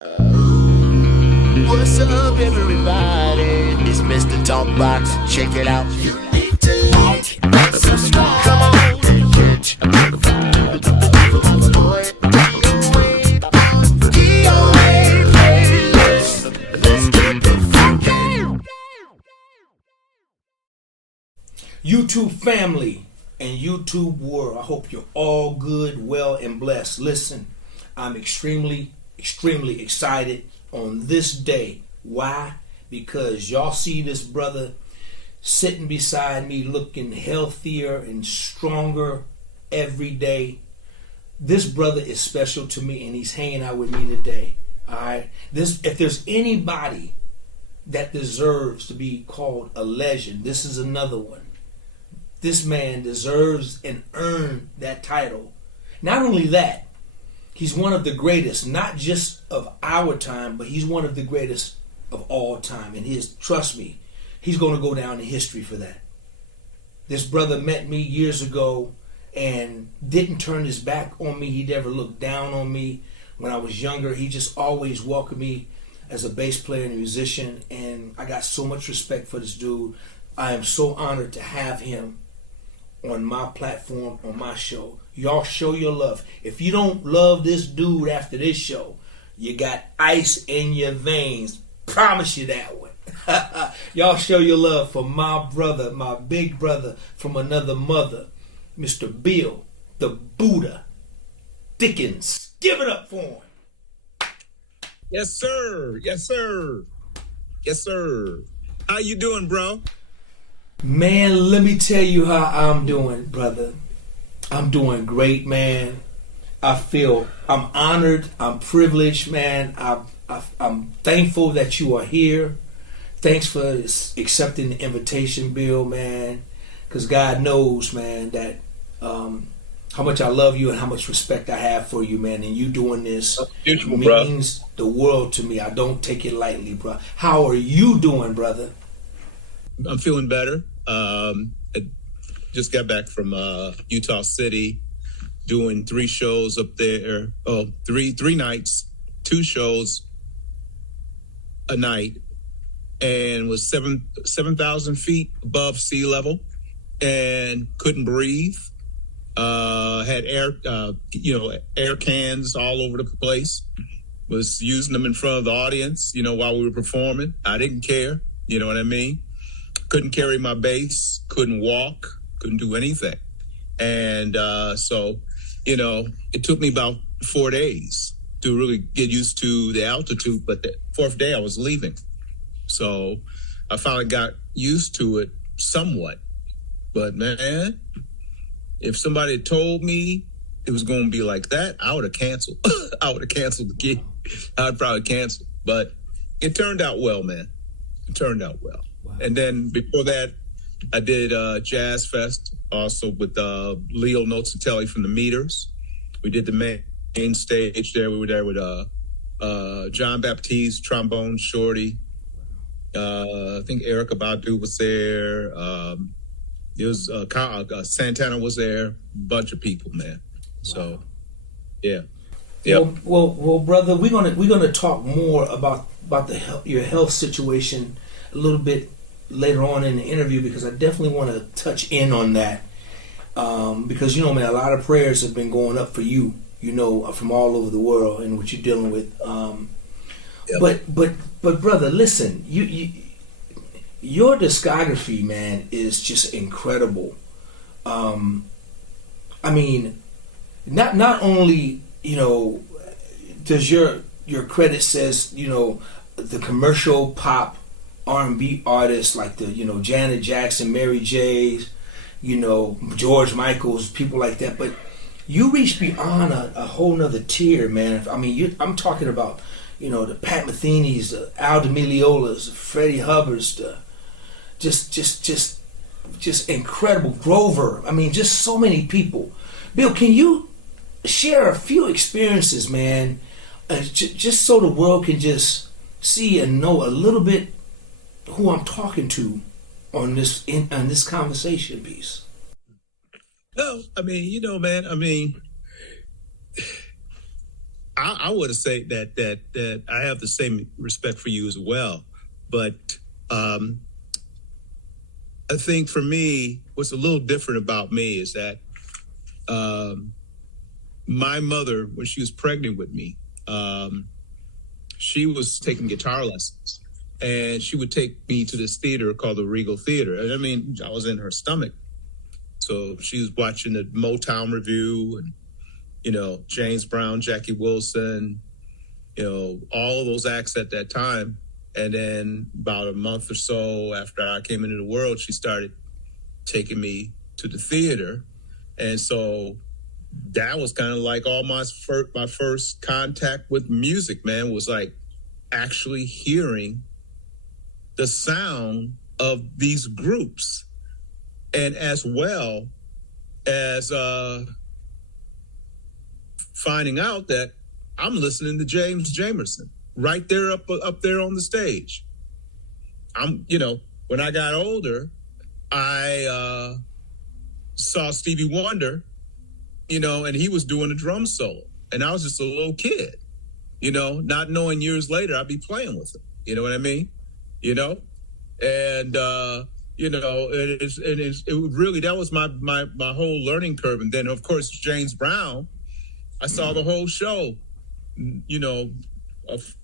What's up, everybody? It's Mr. Talkbox. Check it out. You need to like and subscribe. Come on and catch a vibe. Boy, DOA playlist. Let's get the funky. YouTube family and YouTube world, I hope you're all good, well, and blessed. Listen, I'm extremely excited on this day. Why? Because y'all see this brother sitting beside me looking healthier and stronger every day. This brother is special to me and he's hanging out with me today. Alright? If there's anybody that deserves to be called a legend, this is another one. This man deserves and earned that title. Not only that, he's one of the greatest, not just of our time, but he's one of the greatest of all time. And trust me, he's going to go down in history for that. This brother met me years ago and didn't turn his back on me. He never looked down on me when I was younger. He just always welcomed me as a bass player and a musician. And I got so much respect for this dude. I am so honored to have him on my platform, on my show. Y'all show your love. If you don't love this dude after this show, you got ice in your veins. Promise you that one. Y'all show your love for my brother, my big brother from another mother, Mr. Bill, the Buddha, Dickens. Give it up for him. Yes, sir. Yes, sir. Yes, sir. How you doing, bro? Man, let me tell you how I'm doing, brother. I'm doing great, man. I'm honored. I'm privileged, man. I'm thankful that you are here. Thanks for accepting the invitation, Bill, man. Because God knows, man, that how much I love you and how much respect I have for you, man. And you doing this means the world to me. I don't take it lightly, bro. How are you doing, brother? I'm feeling better. I just got back from Utah City, doing 3 shows up there. Oh, three nights, 2 shows a night, and was 7,000 feet above sea level, and couldn't breathe. Had air cans all over the place. Was using them in front of the audience, while we were performing. I didn't care. You know what I mean? Couldn't carry my bass, couldn't walk, couldn't do anything. And so, it took me about 4 days to really get used to the altitude. But the 4th day I was leaving. So I finally got used to it somewhat. But man, if somebody had told me it was going to be like that, I would have canceled. I would have canceled the gig. I'd probably cancel. But it turned out well, man. It turned out well. Wow. And then before that, I did Jazz Fest also with Leo Nozatelli from the Meters. We did the main stage there. We were there with John Baptiste, trombone shorty. I think Erica Badu was there. It was Santana was there. A bunch of people, man. Wow. So, yeah. Yep. Well, brother, we're gonna talk more about your health situation a little bit later on in the interview, because I definitely want to touch in on that. Because man, a lot of prayers have been going up for you, from all over the world and what you're dealing with. Yep. But brother, listen, your discography, man, is just incredible. I mean, not only does your credit says the commercial pop R&B artists like the Janet Jackson, Mary J's, George Michael's, people like that, but you reach beyond a whole nother tier, man. I mean, I'm talking about the Pat Metheny's, the Al D'Amelio's, the Freddie Hubbard's, the just incredible Grover. I mean, just so many people. Bill, can you share a few experiences, man, just so the world can just see and know a little bit who I'm talking to on this conversation piece? No, I mean, man, I mean, I would say that I have the same respect for you as well, but I think for me, what's a little different about me is that my mother, when she was pregnant with me, she was taking guitar lessons, and she would take me to this theater called the Regal Theater. I mean, I was in her stomach, so she was watching the Motown Revue and, you know, James Brown, Jackie Wilson, you know, all of those acts at that time. And then about a month or so after I came into the world, she started taking me to the theater. And so that was kind of like all my first contact with music, man, was like actually hearing the sound of these groups. And as well as finding out that I'm listening to James Jamerson right there up there on the stage. You know, when I got older, I saw Stevie Wonder, you know, and he was doing a drum solo, and I was just a little kid, you know, not knowing years later I'd be playing with him. You know what I mean? You know, and you know, it really, that was my whole learning curve. And then of course James Brown, I saw the whole show, you know,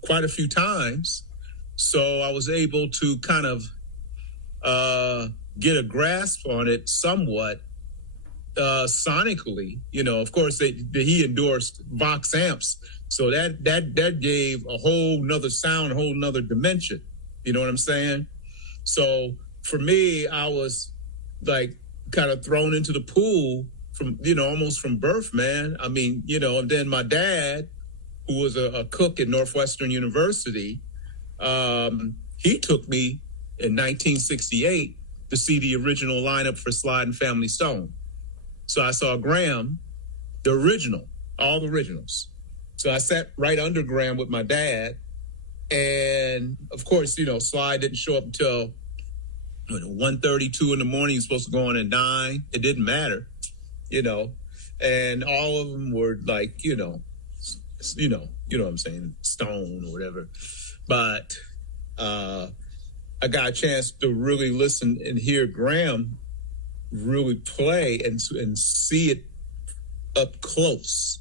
quite a few times. So I was able to kind of get a grasp on it somewhat sonically. You know, of course, he endorsed Vox amps. So that gave a whole nother sound, a whole nother dimension. You know what I'm saying? So for me, I was like kind of thrown into the pool from, you know, almost from birth, man. I mean, you know, and then my dad, who was a cook at Northwestern University, he took me in 1968 to see the original lineup for Sly and Family Stone. So I saw Graham, the original, all the originals. So I sat right under Graham with my dad. And of course, you know, Sly didn't show up until 1:32 in the morning. He was supposed to go on at 9. It didn't matter, you know. And all of them were like, you know what I'm saying, Stone or whatever. But I got a chance to really listen and hear Graham really play and see it up close.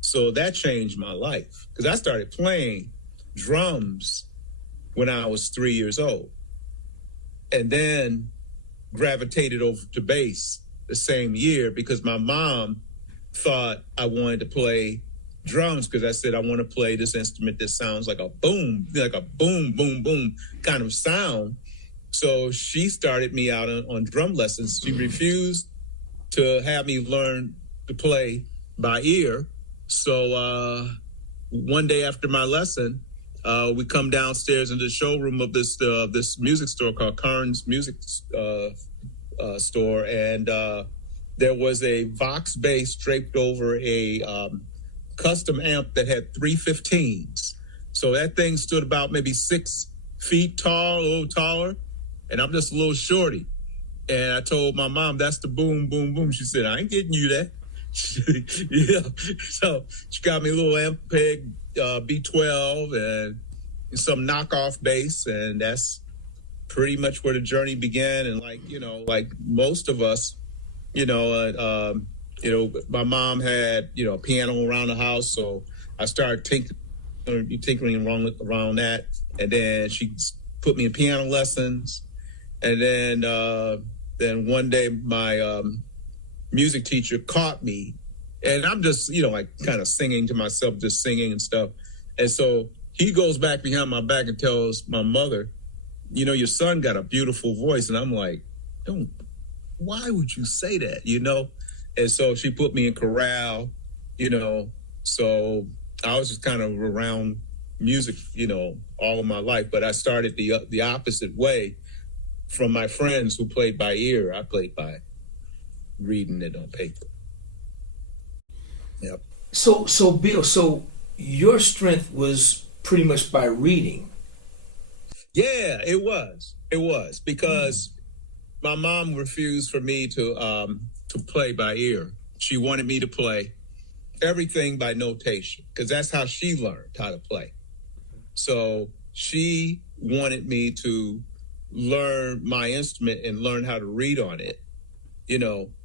So that changed my life, because I started playing drums when I was 3 years old, and then gravitated over to bass the same year because my mom thought I wanted to play drums, because I said I want to play this instrument that sounds like a boom, boom, boom kind of sound. So she started me out on drum lessons. She refused to have me learn to play by ear. So one day after my lesson, we come downstairs into the showroom of this music store called Kern's Music Store, and there was a Vox bass draped over a custom amp that had 315s. So that thing stood about maybe 6 feet tall, a little taller, and I'm just a little shorty. And I told my mom, "That's the boom, boom, boom." She said, "I ain't getting you that." Yeah. So she got me a little Ampeg B12 and some knockoff bass, and that's pretty much where the journey began. And like most of us, my mom had, a piano around the house, so I started tinkering around that, and then she put me in piano lessons, and then one day my music teacher caught me, and I'm just kind of singing to myself, just singing and stuff, and so he goes back behind my back and tells my mother, "Your son got a beautiful voice," and I'm like, why would you say that, And so she put me in chorale, so I was just kind of around music, all of my life. But I started the opposite way from my friends who played by ear. I played by reading it on paper. Yep. So Bill, your strength was pretty much by reading. Yeah, it was because my mom refused for me to play by ear. She wanted me to play, everything by notation, because that's how she learned how to play. So she wanted me to learn my instrument and learn how to read on it,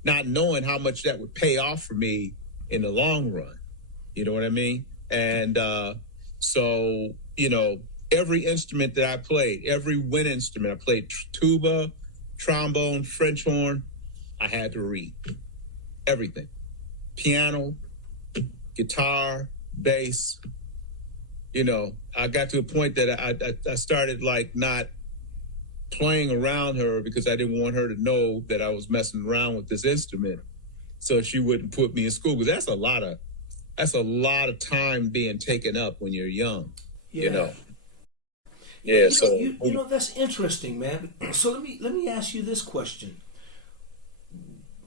not knowing how much that would pay off for me in the long run. You know what I mean? And so, every instrument that I played, every wind instrument, I played tuba, trombone, French horn, I had to read everything. Piano, guitar, bass. I got to a point that I started like not playing around her because I didn't want her to know that I was messing around with this instrument, so she wouldn't put me in school, because that's a lot of time being taken up when you're young. Yeah. Yeah. That's interesting, man. So let me ask you this question: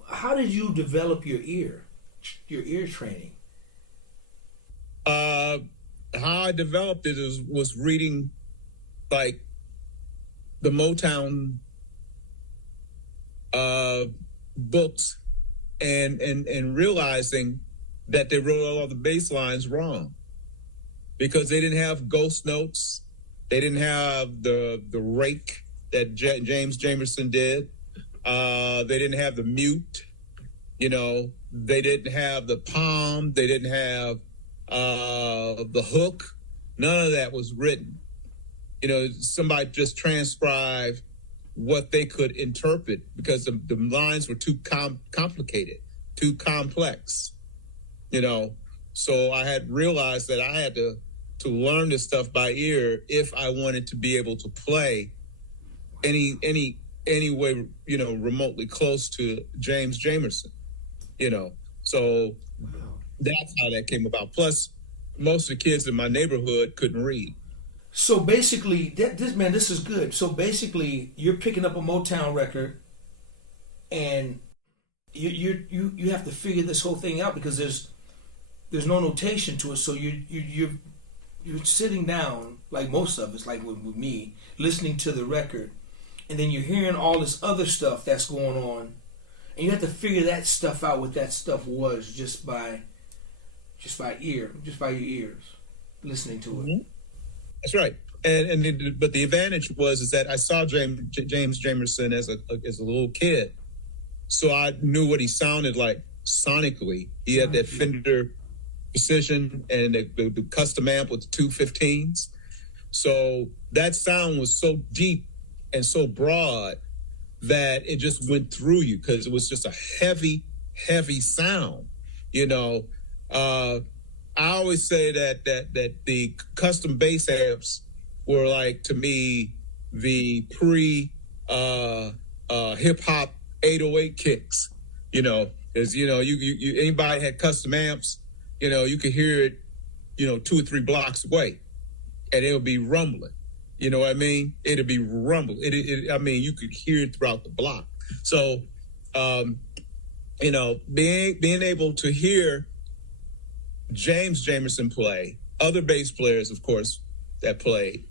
how did you develop your ear training? How I developed it was reading like the Motown books and realizing that they wrote all the bass lines wrong, because they didn't have ghost notes. They didn't have the rake that James Jamerson did. They didn't have the mute. They didn't have the palm. They didn't have the hook. None of that was written. Somebody just transcribed what they could interpret, because the lines were too complicated, too complex. So I had realized that I had to learn this stuff by ear if I wanted to be able to play any way, remotely close to James Jamerson. So that's how that came about. Plus, most of the kids in my neighborhood couldn't read. So basically, this is good. So basically, you're picking up a Motown record, and you have to figure this whole thing out, because there's no notation to it. So you're sitting down, like most of us, like with me, listening to the record, and then you're hearing all this other stuff that's going on, and you have to figure that stuff out, what that stuff was, just by your ears, listening to it. Mm-hmm. That's right. But the advantage is that I saw James Jamerson as a little kid, so I knew what he sounded like sonically. He had that Fender Precision and the custom amp with the 215s. So that sound was so deep and so broad that it just went through you, because it was just a heavy, heavy sound. I always say that the custom bass amps were, like, to me, the pre hip hop 808 kicks. As you anybody had custom amps, you could hear it, 2 or 3 blocks away, and it'll be rumbling. You know what I mean? It'll be rumbling. You could hear it throughout the block. So, being able to hear James Jamerson play, other bass players, of course, that played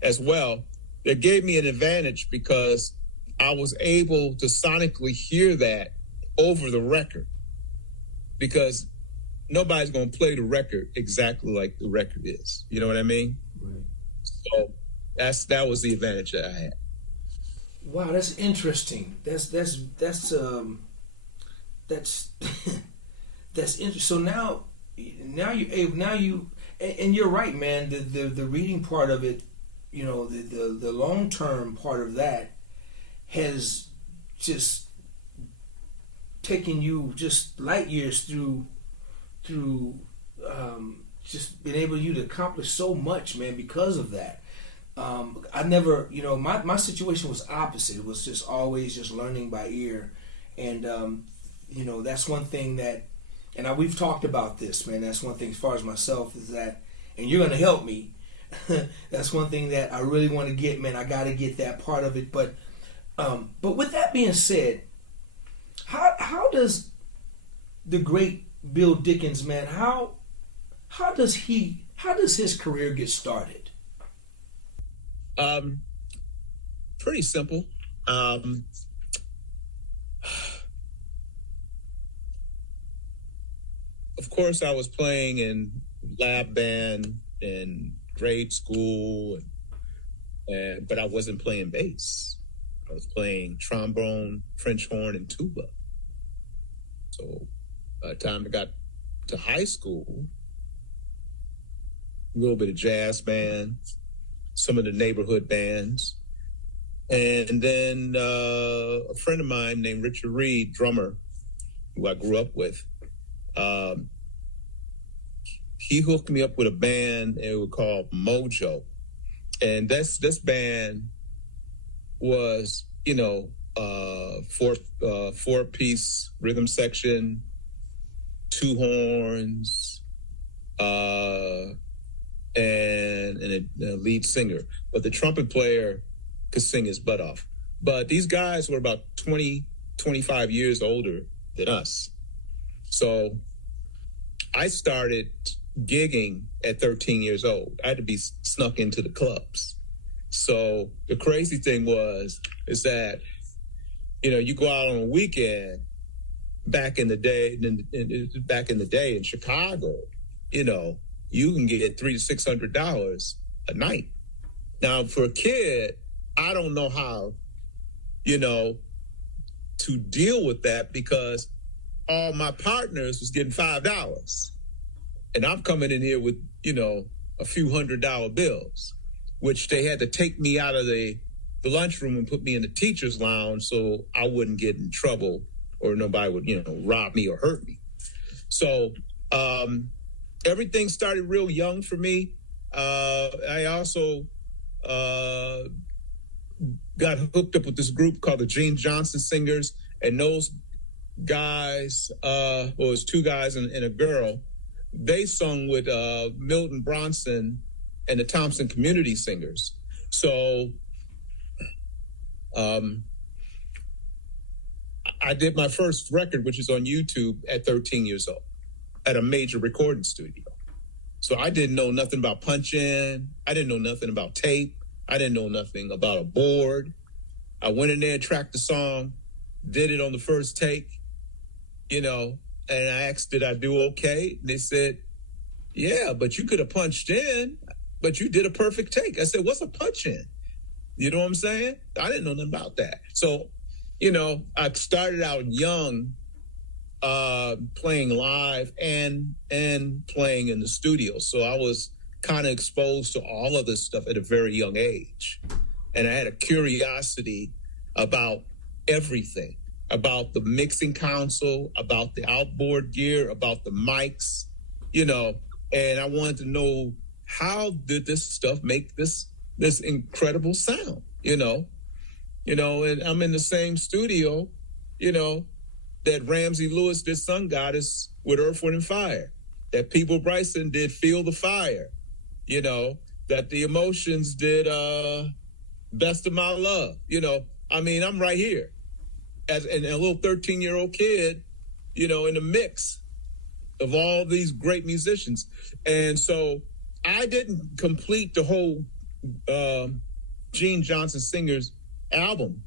as well, that gave me an advantage, because I was able to sonically hear that over the record, because nobody's going to play the record exactly like the record is. You know what I mean? Right. So that was the advantage that I had. Wow, that's interesting. That's interesting. So now you and you're right, man. The reading part of it, the long term part of that has just taken you just light years through just being able to accomplish so much, man, because of that. I never, my situation was opposite. It was just always just learning by ear, and that's one thing that, and we've talked about this, man. That's one thing as far as myself is that, and you're gonna help me. That's one thing that I really want to get, man. I got to get that part of it, but with that being said, how does the great Bill Dickens, man, how does his career get started? Pretty simple. of course, I was playing in lab band in grade school, but I wasn't playing bass. I was playing trombone, French horn, and tuba. So by the time I got to high school, a little bit of jazz band, some of the neighborhood bands. And then a friend of mine named Richard Reed, drummer, who I grew up with, he hooked me up with a band it was called Mojo. And this band was, four-piece rhythm section, two horns, and a lead singer. But the trumpet player could sing his butt off. But these guys were about 20, 25 years older than us. So I started gigging at 13 years old. I had to be snuck into the clubs. So the crazy thing is that, you go out on a weekend back in the day in Chicago, you can get $300 to $600 a night. Now for a kid, I don't know how, to deal with that because all my partners was getting $5. And I'm coming in here with, a few $100 bills, which they had to take me out of the lunchroom and put me in the teacher's lounge so I wouldn't get in trouble or nobody would, rob me or hurt me. So everything started real young for me. I also got hooked up with this group called the Gene Johnson Singers, and those guys, it was two guys and a girl, they sung with Milton Bronson and the Thompson Community Singers. So I did my first record, which is on YouTube, at 13 years old at a major recording studio. So I didn't know nothing about punch-in. I didn't know nothing about tape. I didn't know nothing about a board. I went in there, tracked the song, did it on the first take, and I asked, did I do okay? And they said, yeah, but you could have punched in, but you did a perfect take. I said, what's a punch in? You know what I'm saying? I didn't know nothing about that. So, I started out young, playing live and playing in the studio. So I was kind of exposed to all of this stuff at a very young age. And I had a curiosity about everything, about the mixing console, about the outboard gear, about the mics, and I wanted to know, how did this stuff make this incredible sound, and I'm in the same studio, that Ramsey Lewis did Sun Goddess with Earth, Wind, and Fire, that Peeble Bryson did Feel the Fire, that the Emotions did Best of My Love, I'm right here as a little 13-year-old kid, in the mix of all these great musicians. And so I didn't complete the whole Gene Johnson Singers album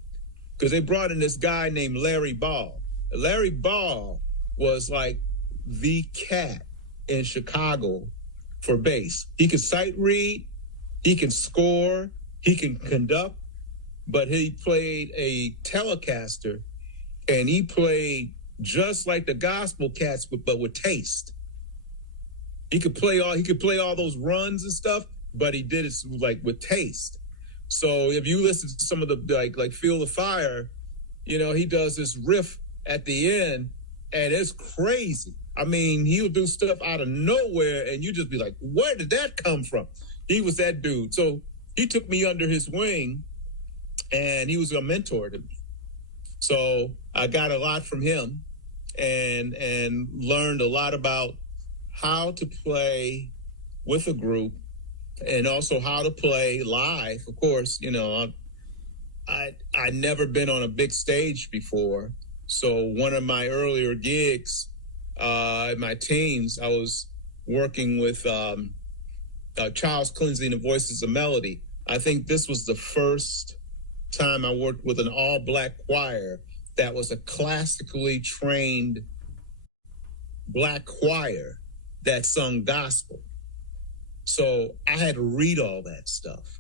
because they brought in this guy named Larry Ball. Larry Ball was like the cat in Chicago for bass. He could sight read, he can score, he can conduct, but he played a Telecaster, and he played just like the gospel cats, but with taste. He could play all those runs and stuff, but he did it like with taste. So if you listen to some of the like Feel the Fire, he does this riff at the end, and it's crazy. He'll do stuff out of nowhere, and you just be like, where did that come from? He was that dude. So he took me under his wing, and he was a mentor to me. So I got a lot from him and learned a lot about how to play with a group and also how to play live. Of course, I'd never been on a big stage before. So one of my earlier gigs in my teens, I was working with Charles Clindsey and the Voices of Melody. I think this was the first time I worked with an all-black choir that was a classically trained black choir that sung gospel. So I had to read all that stuff,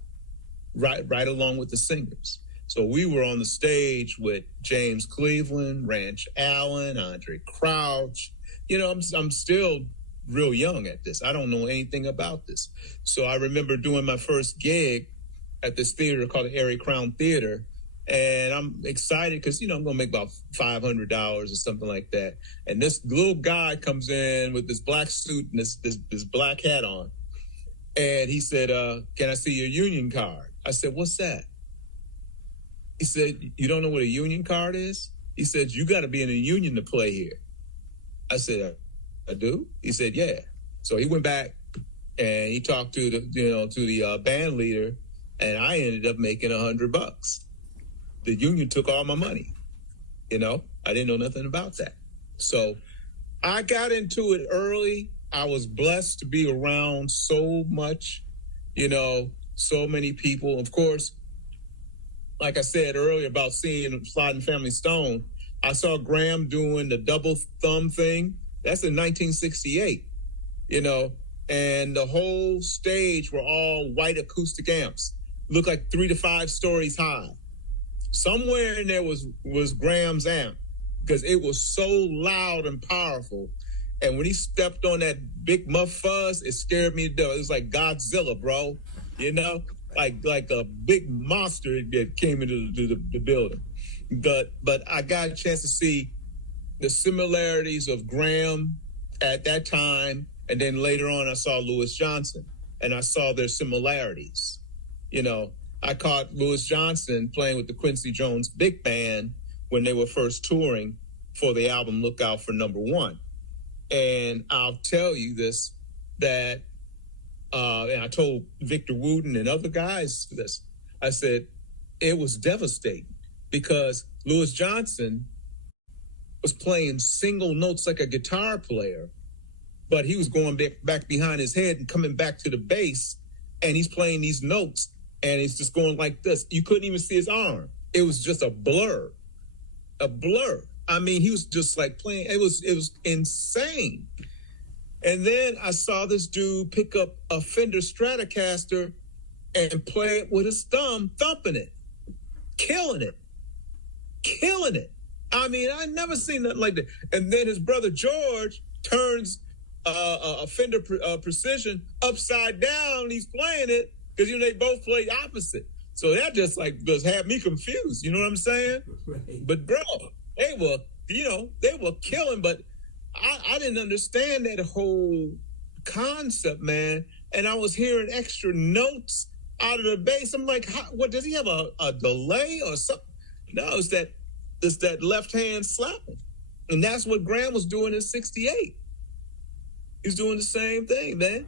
right along with the singers. So we were on the stage with James Cleveland, Ranch Allen, Andre Crouch. You know, I'm still real young at this. I don't know anything about this. So I remember doing my first gig at this theater called the Erie Crown Theater. And I'm excited because, you know, I'm going to make about $500 or something like that. And this little guy comes in with this black suit and this black hat on. And he said, can I see your union card? I said, what's that? He said, you don't know what a union card is? He said, you got to be in a union to play here. I said, I do? He said, yeah. So he went back and he talked to the band leader, and I ended up making $100. The union took all my money. You know, I didn't know nothing about that. So I got into it early. I was blessed to be around so much, you know, so many people. Of course, like I said earlier about seeing Sliding Family Stone, I saw Graham doing the double thumb thing. That's in 1968, you know, and the whole stage were all white acoustic amps, looked like 3 to 5 stories high. Somewhere in there was Graham's amp, because it was so loud and powerful. And when he stepped on that big muff fuzz, it scared me to death. It was like Godzilla, bro. You know, like a big monster that came into the building. But I got a chance to see the similarities of Graham at that time, and then later on I saw Louis Johnson, and I saw their similarities. You know, I caught Louis Johnson playing with the Quincy Jones Big Band when they were first touring for the album Look Out for Number One. And I'll tell you this, that, and I told Victor Wooten and other guys this, I said, it was devastating because Louis Johnson was playing single notes like a guitar player, but he was going back behind his head and coming back to the bass, and he's playing these notes, and it's just going like this. You couldn't even see his arm. It was just a blur. I mean, he was just like playing. It was insane. And then I saw this dude pick up a Fender Stratocaster and play it with his thumb, thumping it, killing it. I mean, I never seen nothing like that. And then his brother George turns a Fender Precision upside down. He's playing it because, you know, they both play opposite. So that just had me confused. You know what I'm saying? Right. But bro, they were killing, but I didn't understand that whole concept, man. And I was hearing extra notes out of the bass. I'm like, what, does he have a delay or something? No, it's that left hand slapping. And that's what Graham was doing in 68. He's doing the same thing, man.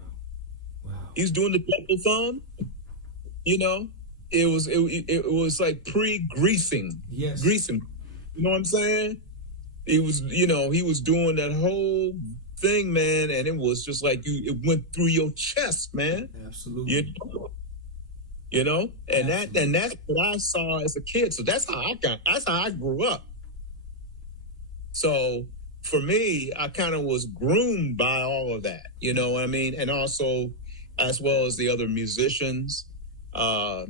Wow. He's doing the double thumb. You know, it was like pre-greasing. Yes. Greasing. You know what I'm saying? He was doing that whole thing, man, and it was just like it went through your chest, man. Absolutely. You know, and that's what I saw as a kid. So that's how I grew up. So for me, I kind of was groomed by all of that, you know what I mean? And also, as well as the other musicians, I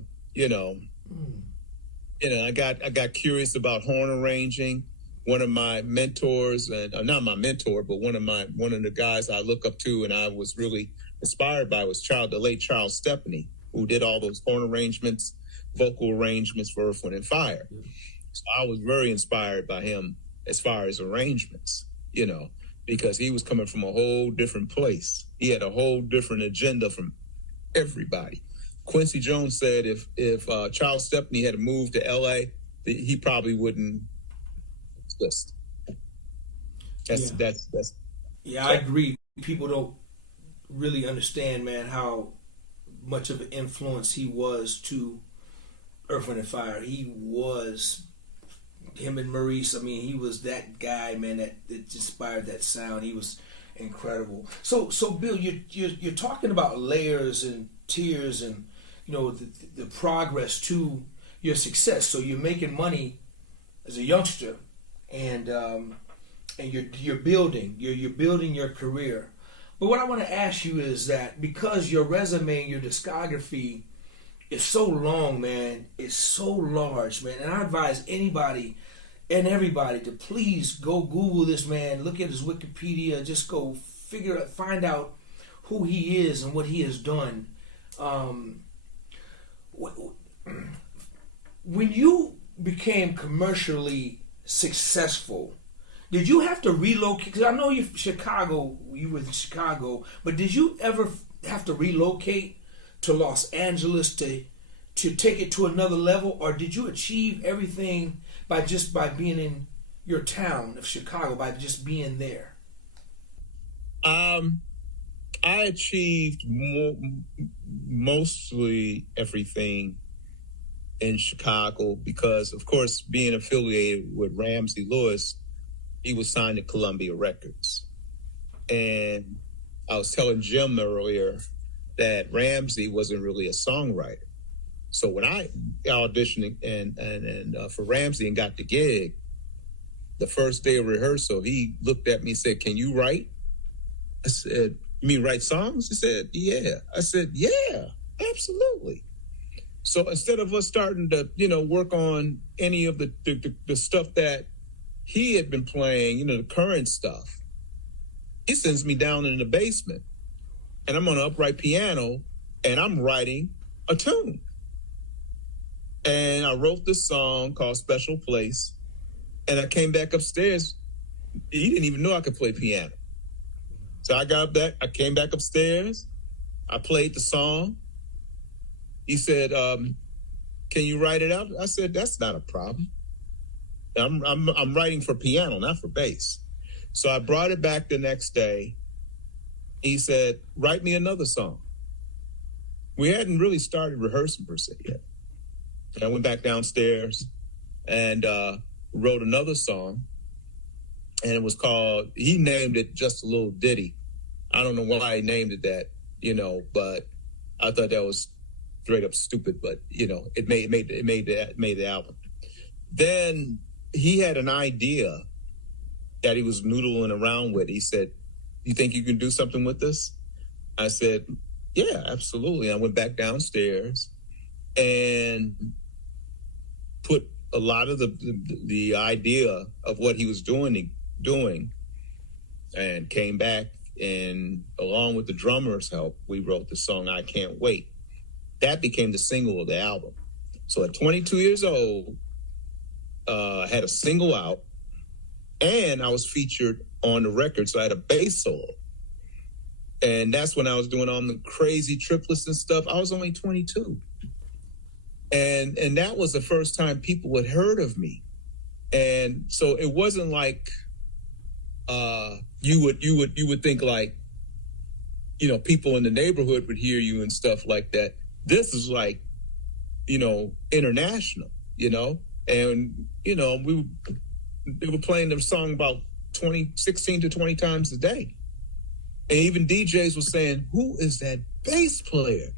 got curious about horn arranging. One of my mentors, and not my mentor, but one of the guys I look up to and I was really inspired by was the late Charles Stepney, who did all those horn arrangements, vocal arrangements for Earth, Wind, and Fire. So I was very inspired by him as far as arrangements, you know, because he was coming from a whole different place. He had a whole different agenda from everybody. Quincy Jones said if Charles Stepney had moved to L.A., he probably wouldn't exist. Yeah, I agree. People don't really understand, man, how much of an influence he was to Earth, Wind, and Fire. Him and Maurice, I mean, he was that guy, man, that inspired that sound. He was incredible. So Bill, you're talking about layers and tiers and, you know, the progress to your success. So you're making money as a youngster, and and you're building you're building your career. But what I want to ask you is that because your resume and your discography is so long, man, it's so large, man, and I advise anybody and everybody to please go Google this man, look at his Wikipedia, just go find out who he is and what he has done. When you became commercially successful, did you have to relocate? Because I know you were in Chicago, but did you ever have to relocate to Los Angeles to take it to another level, or did you achieve everything by being in your town of Chicago, by just being there? I achieved mostly everything in Chicago because, of course, being affiliated with Ramsey Lewis, he was signed to Columbia Records. And I was telling Jim earlier that Ramsey wasn't really a songwriter. So when I auditioned and for Ramsey and got the gig, the first day of rehearsal, he looked at me and said, "Can you write?" I said, "You mean write songs?" He said, "Yeah." I said, "Yeah, absolutely." So instead of us starting to, work on any of the stuff that he had been playing, the current stuff, he sends me down in the basement and I'm on an upright piano and I'm writing a tune. And I wrote this song called Special Place. And I came back upstairs. He didn't even know I could play piano. So I came back upstairs. I played the song. He said, "Can you write it out?" I said, "That's not a problem. I'm writing for piano, not for bass." So I brought it back the next day. He said, "Write me another song." We hadn't really started rehearsing per se yet. And I went back downstairs and wrote another song. And it was called, he named it Just a Little Ditty. I don't know why he named it that, but I thought that was straight up stupid, but it made the album. Then he had an idea that he was noodling around with. He said, "You think you can do something with this?" I said, "Yeah, absolutely." I went back downstairs and put a lot of the idea of what he was doing, and came back, and along with the drummer's help, we wrote the song "I Can't Wait." That became the single of the album. So at 22 years old, I had a single out, and I was featured on the record, so I had a bass solo. And that's when I was doing all the crazy triplets and stuff. I was only 22. And that was the first time people had heard of me. And so it wasn't like you would think like, people in the neighborhood would hear you and stuff like that. This is like, international, and, they were playing the song about 16 to 20 times a day. And even DJs were saying, "Who is that bass player?"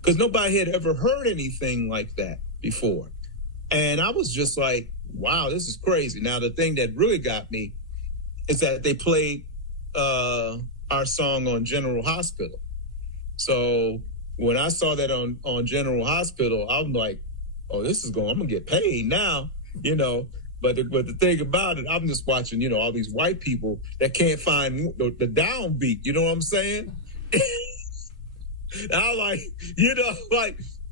Because nobody had ever heard anything like that before. And I was just like, wow, this is crazy. Now, the thing that really got me is that they played our song on General Hospital. So when I saw that on General Hospital, I'm like, oh, I'm going to get paid now, But the thing about it, I'm just watching, all these white people that can't find the downbeat. You know what I'm saying? I'm like,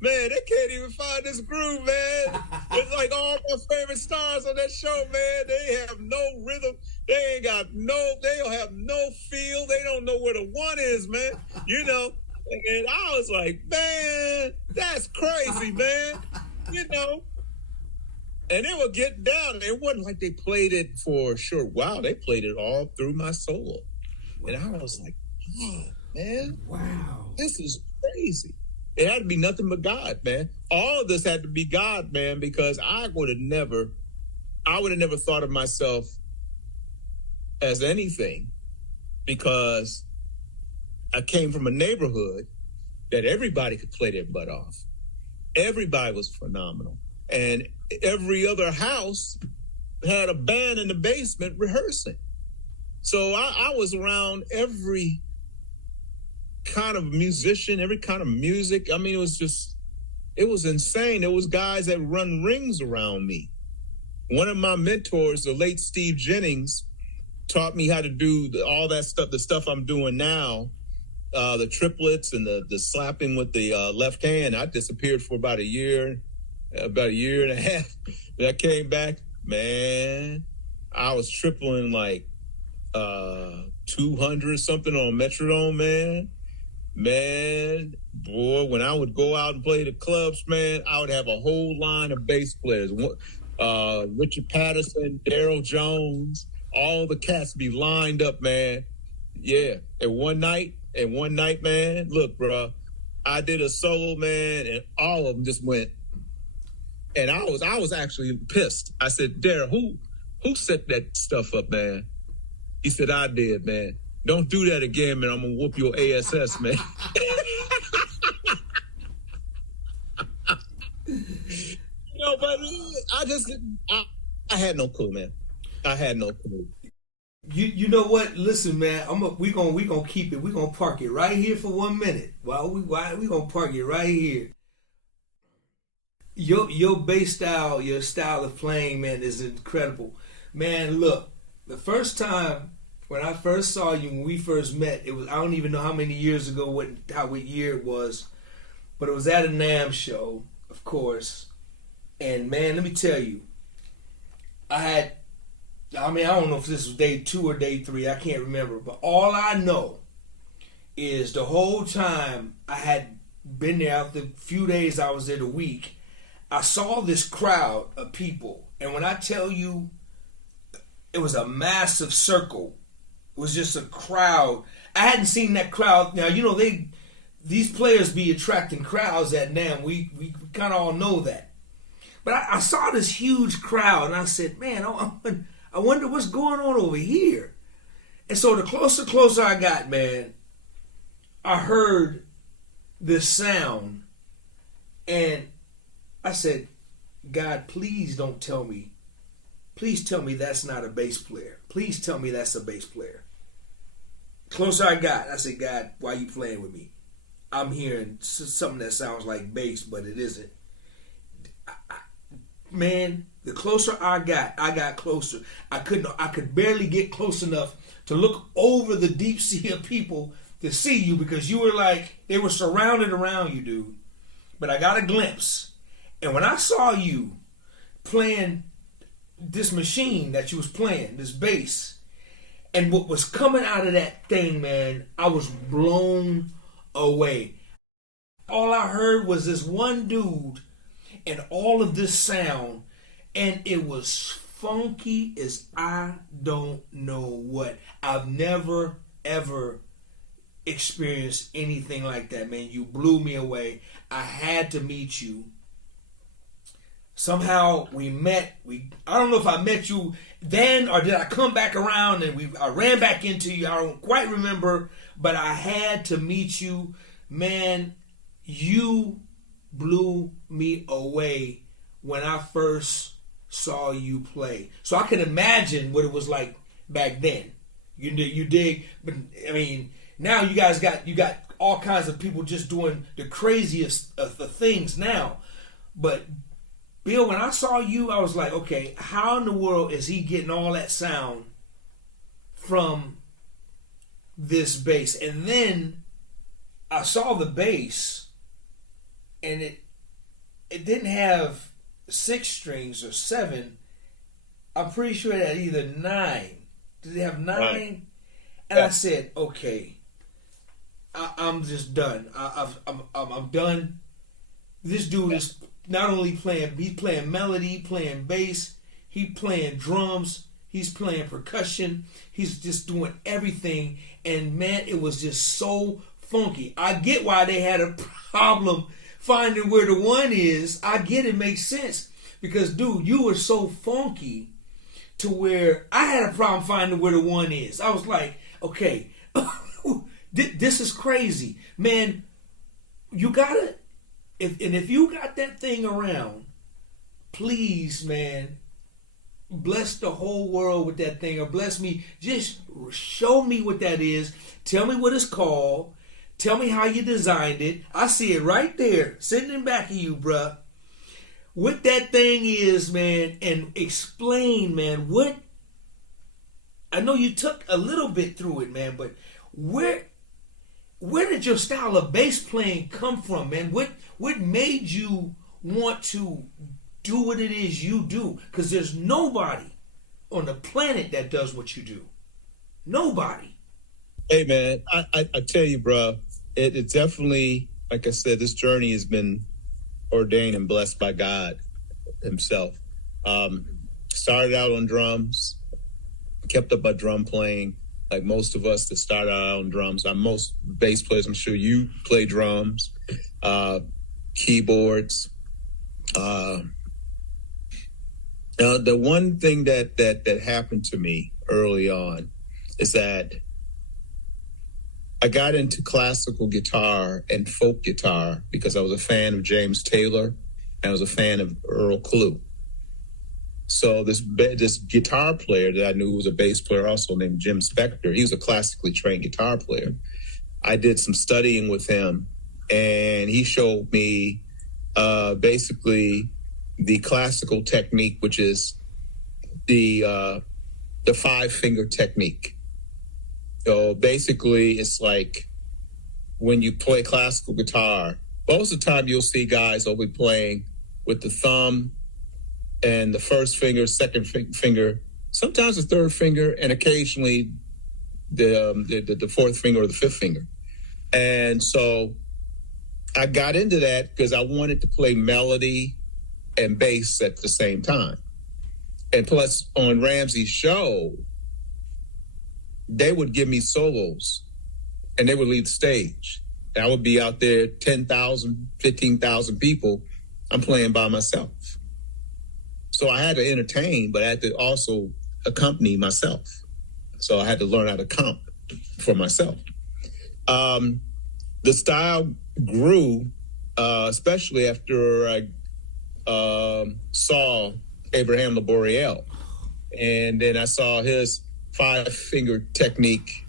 man, they can't even find this groove, man. It's like all my favorite stars on that show, man. They have no rhythm. They don't have no feel. They don't know where the one is, man. And I was like, man, that's crazy, man. And they were getting down. It wasn't like they played it for a short while. They played it all through my solo. And I was like, oh, man. Wow. This is crazy. It had to be nothing but God, man. All of this had to be God, man, because I would have never thought of myself as anything, because I came from a neighborhood that everybody could play their butt off. Everybody was phenomenal. And every other house had a band in the basement rehearsing. So I was around every kind of musician, every kind of music. I mean, it was insane. There was guys that run rings around me. One of my mentors, the late Steve Jennings, taught me how to do all that stuff, the stuff I'm doing now, the triplets and the slapping with the left hand. I disappeared for about a year and a half. When I came back, man, I was tripling like 200 something on metronome, man. Man, boy, when I would go out and play the clubs, man, I would have a whole line of bass players. Richard Patterson, Daryl Jones, all the cats be lined up, man. Yeah. And one night, man, look, bro, I did a solo, man, and all of them just went. And I was actually pissed. I said, Daryl, who set that stuff up, man? He said, I did, man. Don't do that again, man. I'm gonna whoop your ASS, man. But I had no clue, man. I had no clue. You know what? Listen, man. We gonna keep it. We gonna park it right here for 1 minute. We gonna park it right here. Your bass style, your style of playing, man, is incredible. Man, look, the first time when I first saw you, when we first met, it was, I don't even know how many years ago, what year it was, but it was at a NAMM show, of course. And man, let me tell you, I don't know if this was day 2 or day 3, I can't remember, but all I know is the whole time I had been there, after the few days I was there, the week, I saw this crowd of people, and when I tell you, it was a massive circle. It was just a crowd. I hadn't seen that crowd. Now, you know, these players be attracting crowds at NAMM. We kind of all know that. But I saw this huge crowd, and I said, man, I wonder what's going on over here. And so the closer I got, man, I heard this sound, and I said, God, please don't tell me. Please tell me that's not a bass player. Please tell me that's a bass player. Closer I got, I said, God, why are you playing with me? I'm hearing something that sounds like bass, but it isn't. Man, the closer I got closer. I could barely get close enough to look over the deep sea of people to see you, because you were like, they were surrounded around you, dude. But I got a glimpse. And when I saw you playing this machine that you was playing, this bass, and what was coming out of that thing, man, I was blown away. All I heard was this one dude and all of this sound, and it was funky as I don't know what. I've never, ever experienced anything like that, man. You blew me away. I had to meet you. Somehow we met. I don't know if I met you then or did I come back around and I ran back into you. I don't quite remember, but I had to meet you. Man, you blew me away when I first saw you play. So I can imagine what it was like back then. You dig? But I mean, now you got all kinds of people just doing the craziest of the things now. But Bill, when I saw you, I was like, okay, how in the world is he getting all that sound from this bass? And then I saw the bass, and it didn't have 6 strings or 7. I'm pretty sure it had either 9. Did it have 9? Right. And I said, okay, I'm just done. I'm done. This dude is not only he's playing melody, playing bass, he's playing drums, he's playing percussion, he's just doing everything. And man, it was just so funky. I get why they had a problem finding where the one is. I get it, makes sense. Because dude, you were so funky to where I had a problem finding where the one is. I was like, okay, this is crazy. Man, you gotta, if you got that thing around, please, man, bless the whole world with that thing, or bless me. Just show me what that is. Tell me what it's called. Tell me how you designed it. I see it right there, sitting in back of you, bruh. What that thing is, man, and explain, man, what. I know you took a little bit through it, man, but where did your style of bass playing come from, man? What made you want to do what it is you do? Because there's nobody on the planet that does what you do. Nobody. Hey, man, I tell you, bro, it definitely, like I said, this journey has been ordained and blessed by God himself. Started out on drums, kept up my drum playing, like most of us that start out on drums. Most bass players, I'm sure you play drums, keyboards. The one thing that happened to me early on is that I got into classical guitar and folk guitar because I was a fan of James Taylor and I was a fan of Earl Klugh. So this guitar player that I knew was a bass player also named Jim Spector, he was a classically trained guitar player. I did some studying with him and he showed me basically the classical technique, which is the 5-finger technique. So basically, it's like when you play classical guitar, most of the time you'll see guys will be playing with the thumb and the first finger, second finger, sometimes the third finger, and occasionally the fourth finger or the fifth finger. And so I got into that because I wanted to play melody and bass at the same time. And plus, on Ramsey's show, they would give me solos and they would lead the stage. And I would be out there, 10,000, 15,000 people. I'm playing by myself. So I had to entertain, but I had to also accompany myself. So I had to learn how to comp for myself. The style grew, especially after I saw Abraham Laboriel. And then I saw his 5-finger technique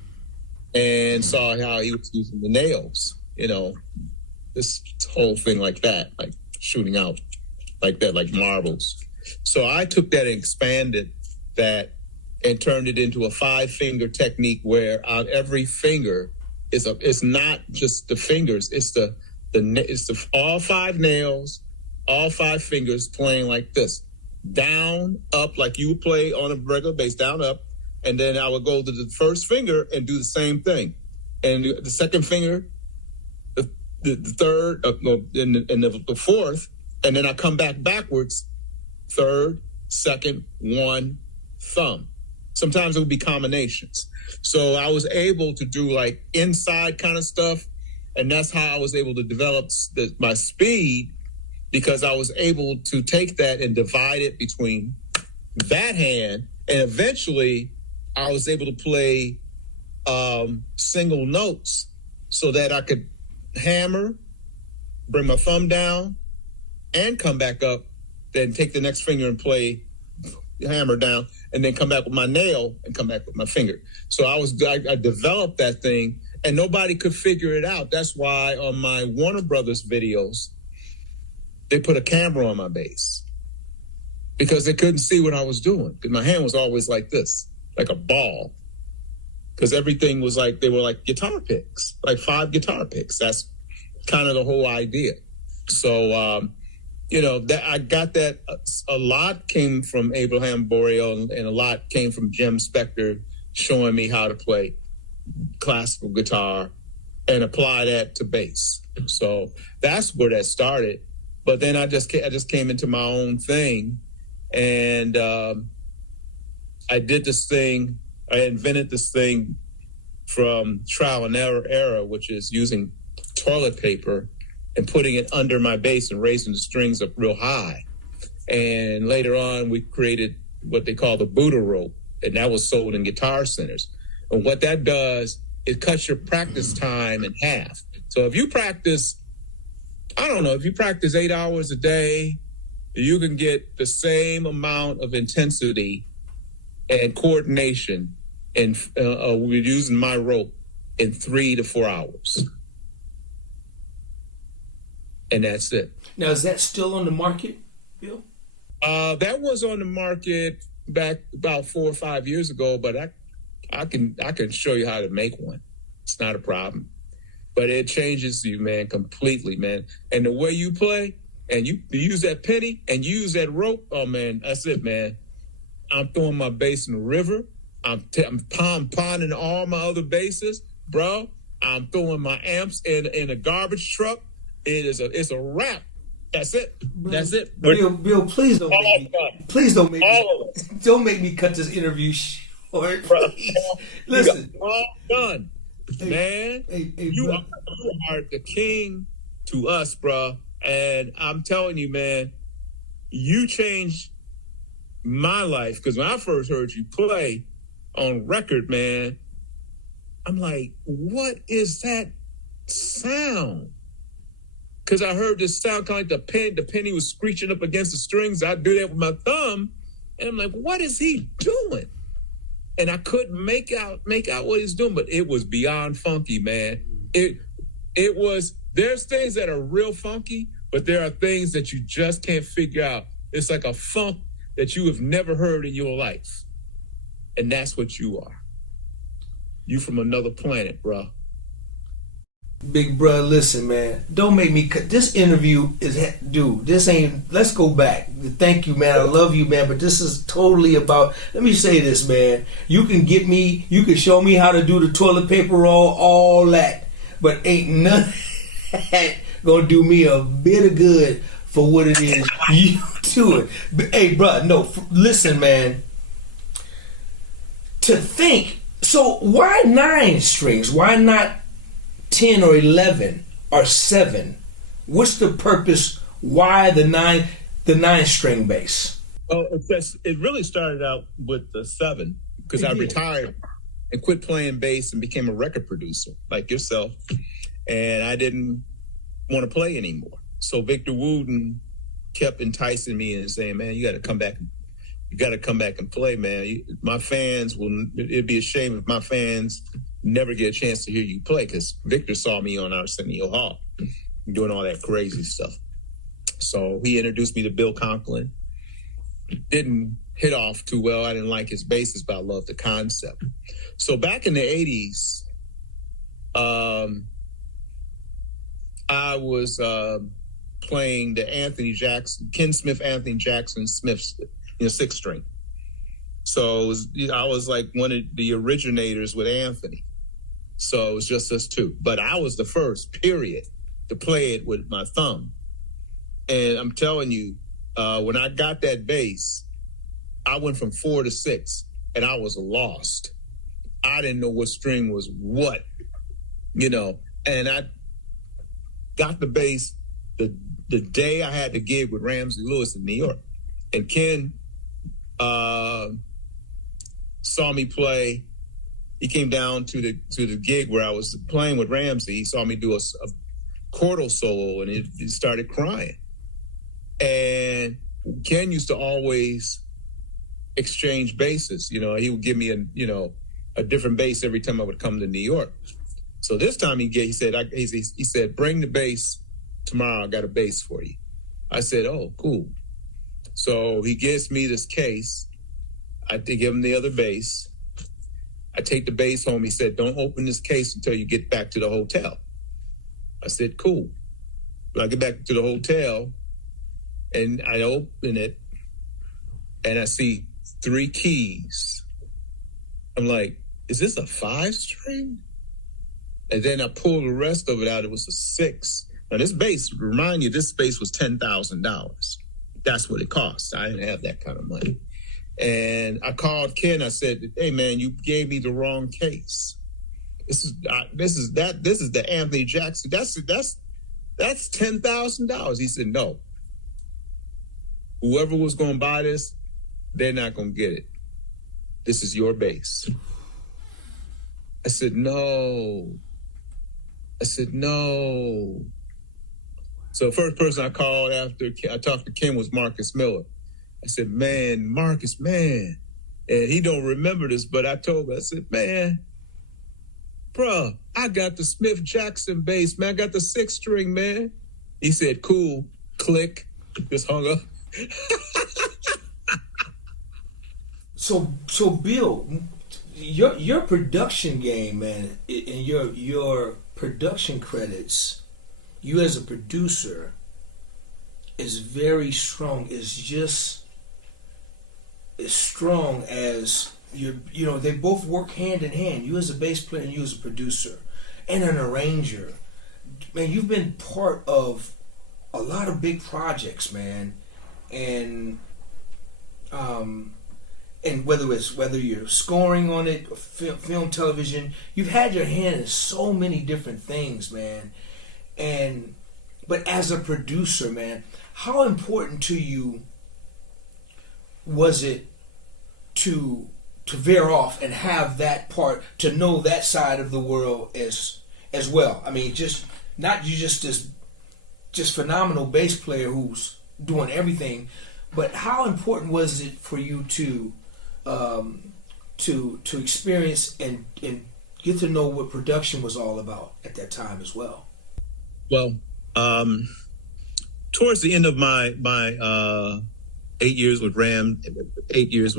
and saw how he was using the nails, this whole thing like that, like shooting out like that, like marbles. So I took that and expanded that and turned it into a 5-finger technique where on every finger it's not just the fingers, it's the all 5 nails, all 5 fingers playing like this, down, up, like you would play on a regular bass, down, up. And then I would go to the first finger and do the same thing. And the second finger, the third, and the fourth, and then I come backwards, third, second, 1, thumb. Sometimes it would be combinations. So I was able to do like inside kind of stuff. And that's how I was able to develop my speed, because I was able to take that and divide it between that hand. And eventually I was able to play single notes so that I could hammer, bring my thumb down, and come back up, then take the next finger and play hammer down, and then come back with my nail and come back with my finger. So I developed that thing, and nobody could figure it out. That's why on my Warner Brothers videos, they put a camera on my bass, because they couldn't see what I was doing, because my hand was always like this, like a ball, because everything was like, they were like guitar picks, like 5 guitar picks. That's kind of the whole idea. So, that I got that. A lot came from Abraham Boreal, and a lot came from Jim Spector showing me how to play classical guitar and apply that to bass. So that's where that started. But then I just came into my own thing, and I did this thing. I invented this thing from trial and error era, which is using toilet paper and putting it under my bass and raising the strings up real high. And later on, we created what they call the Buddha rope, and that was sold in guitar centers. And what that does, it cuts your practice time in half. So if you practice 8 hours a day, you can get the same amount of intensity and coordination, and we're using my rope in 3 to 4 hours, and that's it. Now, is that still on the market, Bill? That was on the market back about 4 or 5 years ago, but I can show you how to make one. It's not a problem, but it changes you, man, completely, man. And the way you play, and you use that penny and you use that rope, oh man, that's it, man. I'm throwing my bass in the river. I'm ponding all my other basses, bro. I'm throwing my amps in a garbage truck. It's a wrap. That's it. That's it. Bill, please don't make me cut this interview short. Please. Listen, all done, man. You are the king to us, bro. And I'm telling you, man, you changed my life, because when I first heard you play on record, man, I'm like, what is that sound? Because I heard this sound kind of like the penny was screeching up against the strings. I do that with my thumb, and I'm like, what is he doing? And I couldn't make out what he's doing, but it was beyond funky, man. It was. There's things that are real funky, but there are things that you just can't figure out. It's like a funk that you have never heard in your life, and that's what you are. You from another planet, bro. Big bro, listen, man. Don't make me cut. This interview this ain't. Let's go back. Thank you, man. I love you, man. But this is totally about. Let me say this, man. You can show me how to do the toilet paper roll, all that, but ain't none gonna do me a bit of good for what it is you doing. But, hey, bro, no. Listen, man. To think. So why 9 strings? Why not 10 or 11 or 7? What's the purpose? Why the 9 string bass? Well, it really started out with the 7, because I retired and quit playing bass and became a record producer like yourself, and I didn't want to play anymore. So Victor Wooten kept enticing me and saying, man, you got to come back and play, man. My fans it'd be a shame if my fans never get a chance to hear you play, because Victor saw me on Arsenio Hall doing all that crazy stuff. So he introduced me to Bill Conklin. Didn't hit off too well. I didn't like his basses, but I loved the concept. So back in the 80s, I was playing the Ken Smith, Anthony Jackson Smith's 6-string. So I was like one of the originators with Anthony. So it was just us two. But I was the first, period, to play it with my thumb. And I'm telling you, when I got that bass, I went from 4 to 6, and I was lost. I didn't know what string was what, and I got the bass the day I had the gig with Ramsey Lewis in New York. And Ken saw me play. He came down to the gig where I was playing with Ramsey. He saw me do a chordal solo, and he started crying. And Ken used to always exchange basses. He would give me a different bass every time I would come to New York. So this time he said, bring the bass tomorrow. I got a bass for you. I said, oh, cool. So he gives me this case. I give him the other bass. I take the bass home. He said, don't open this case until you get back to the hotel. I said, cool. When I get back to the hotel, and I open it, and I see 3 keys. I'm like, is this a 5-string? And then I pull the rest of it out. It was a 6. Now this bass, remind you, this bass was $10,000. That's what it cost. I didn't have that kind of money. And I called Ken. I said, hey man, you gave me the wrong case. This is the Anthony Jackson. That's $10,000. He said, no. Whoever was going to buy this, they're not going to get it. This is your bass. I said, no. So the first person I called after I talked to Kim was Marcus Miller. I said, man, Marcus, man. And he don't remember this, but I told him, I said, man, bro, I got the Smith Jackson bass, man. I got the 6-string, man. He said, cool, click, just hung up. So Bill, your production game, man, and your production credits, you as a producer, is very strong. It's just as strong as they both work hand in hand. You as a bass player and you as a producer and an arranger. Man, you've been part of a lot of big projects, man. And whether you're scoring on it, or film, television, you've had your hand in so many different things, man. But as a producer, man, how important to you was it to veer off and have that part, to know that side of the world as well? I mean, not this phenomenal bass player who's doing everything, but how important was it for you to experience and get to know what production was all about at that time as well? Well, towards the end of my 8 years with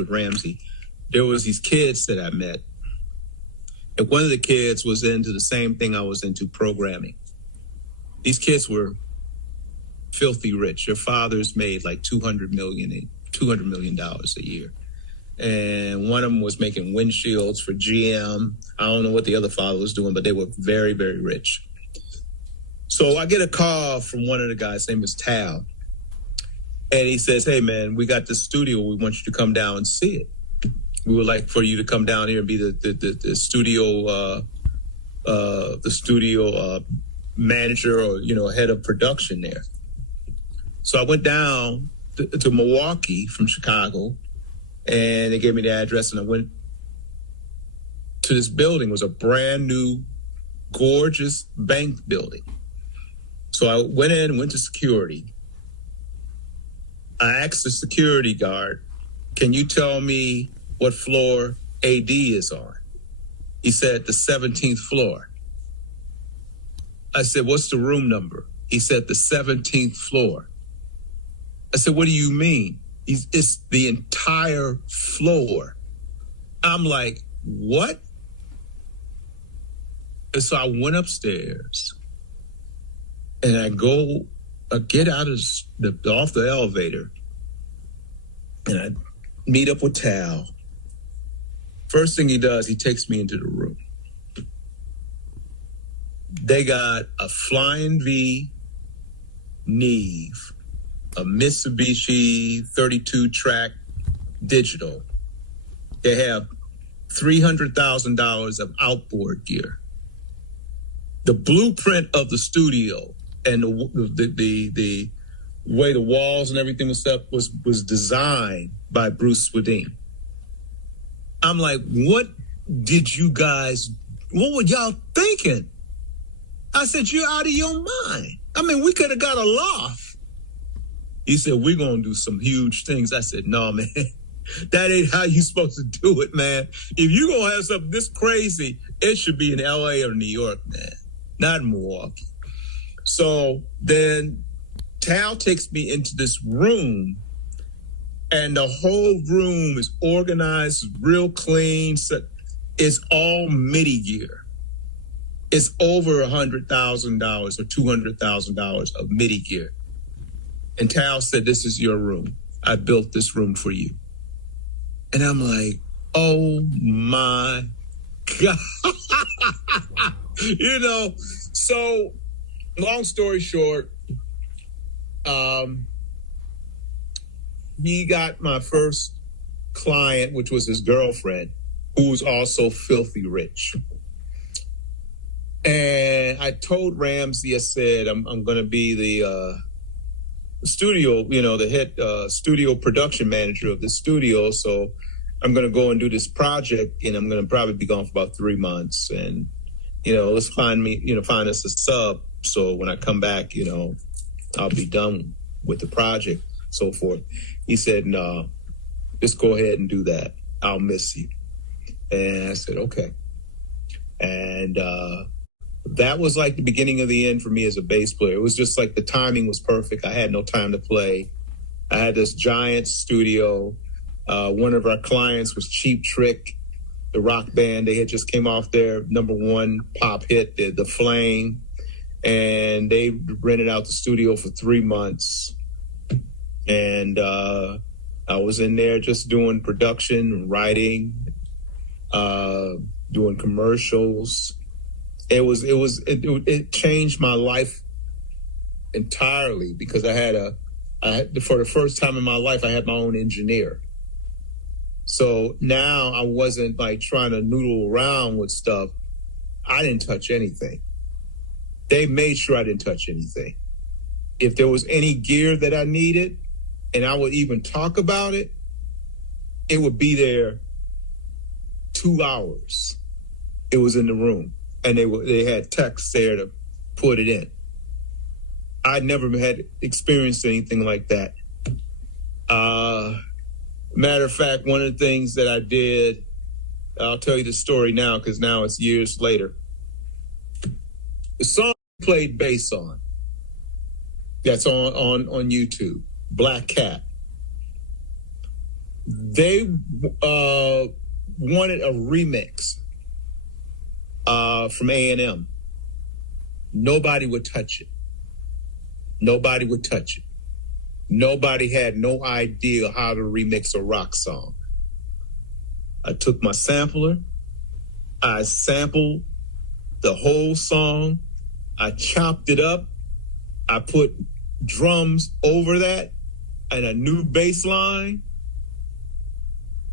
Ramsey, there was these kids that I met. And one of the kids was into the same thing I was into, programming. These kids were filthy rich. Their fathers made like $200 million a year. And one of them was making windshields for GM. I don't know what the other father was doing, but they were very, very rich. So I get a call from one of the guys, his name is Tal. And he says, hey, man, we got this studio. We want you to come down and see it. We would like for you to come down here and be the studio manager or, head of production there. So I went down to Milwaukee from Chicago, and they gave me the address, and I went to this building. It was a brand new, gorgeous bank building. So I went to security. I asked the security guard, can you tell me what floor AD is on? He said, the 17th floor. I said, what's the room number? He said, the 17th floor. I said, what do you mean? It's the entire floor. I'm like, what? And so I went upstairs and I get out of off the elevator and I meet up with Tal. First thing he does, he takes me into the room. They got a Flying V Neve, a Mitsubishi 32-track digital. They have $300,000 of outboard gear. The blueprint of the studio and the way the walls and everything was set was designed by Bruce Swedin. I'm like, what were y'all thinking? I said, you're out of your mind. I mean, we could have got a loft. He said, we're going to do some huge things. I said, no, man, that ain't how you supposed to do it, man. If you're going to have something this crazy, it should be in LA or New York, man, not in Milwaukee. So then Tal takes me into this room, and the whole room is organized, real clean. So it's all MIDI gear. It's over $100,000 or $200,000 of MIDI gear. And Tal said, this is your room. I built this room for you. And I'm like, oh my God. So long story short, he got my first client, which was his girlfriend, who was also filthy rich. And I told Ramsey, I said, I'm going to be the studio, the head studio production manager of the studio. So I'm going to go and do this project, and I'm going to probably be gone for about 3 months. And, let's find us a sub. So when I come back, I'll be done with the project, so forth. He said, no, just go ahead and do that. I'll miss you. And I said, okay. And that was like the beginning of the end for me as a bass player. It was just like the timing was perfect. I had no time to play. I had this giant studio. One of our clients was Cheap Trick, the rock band. They had just came off their #1 pop hit, The Flame. And they rented out the studio for 3 months. And I was in there just doing production, writing, doing commercials. It changed my life entirely, because I had for the first time in my life, I had my own engineer. So now I wasn't like trying to noodle around with stuff. I didn't touch anything. They made sure I didn't touch anything. If there was any gear that I needed, and I would even talk about it, it would be there 2 hours. It was in the room, and they had techs there to put it in. I never had experienced anything like that. Matter of fact, one of the things that I did, I'll tell you the story now, because now it's years later. The song I played bass on, that's on YouTube, Black Cat. They wanted a remix from A&M. Nobody would touch it. Nobody would touch it. Nobody had no idea how to remix a rock song. I took my sampler, I sampled the whole song, I chopped it up, I put drums over that and a new bass line,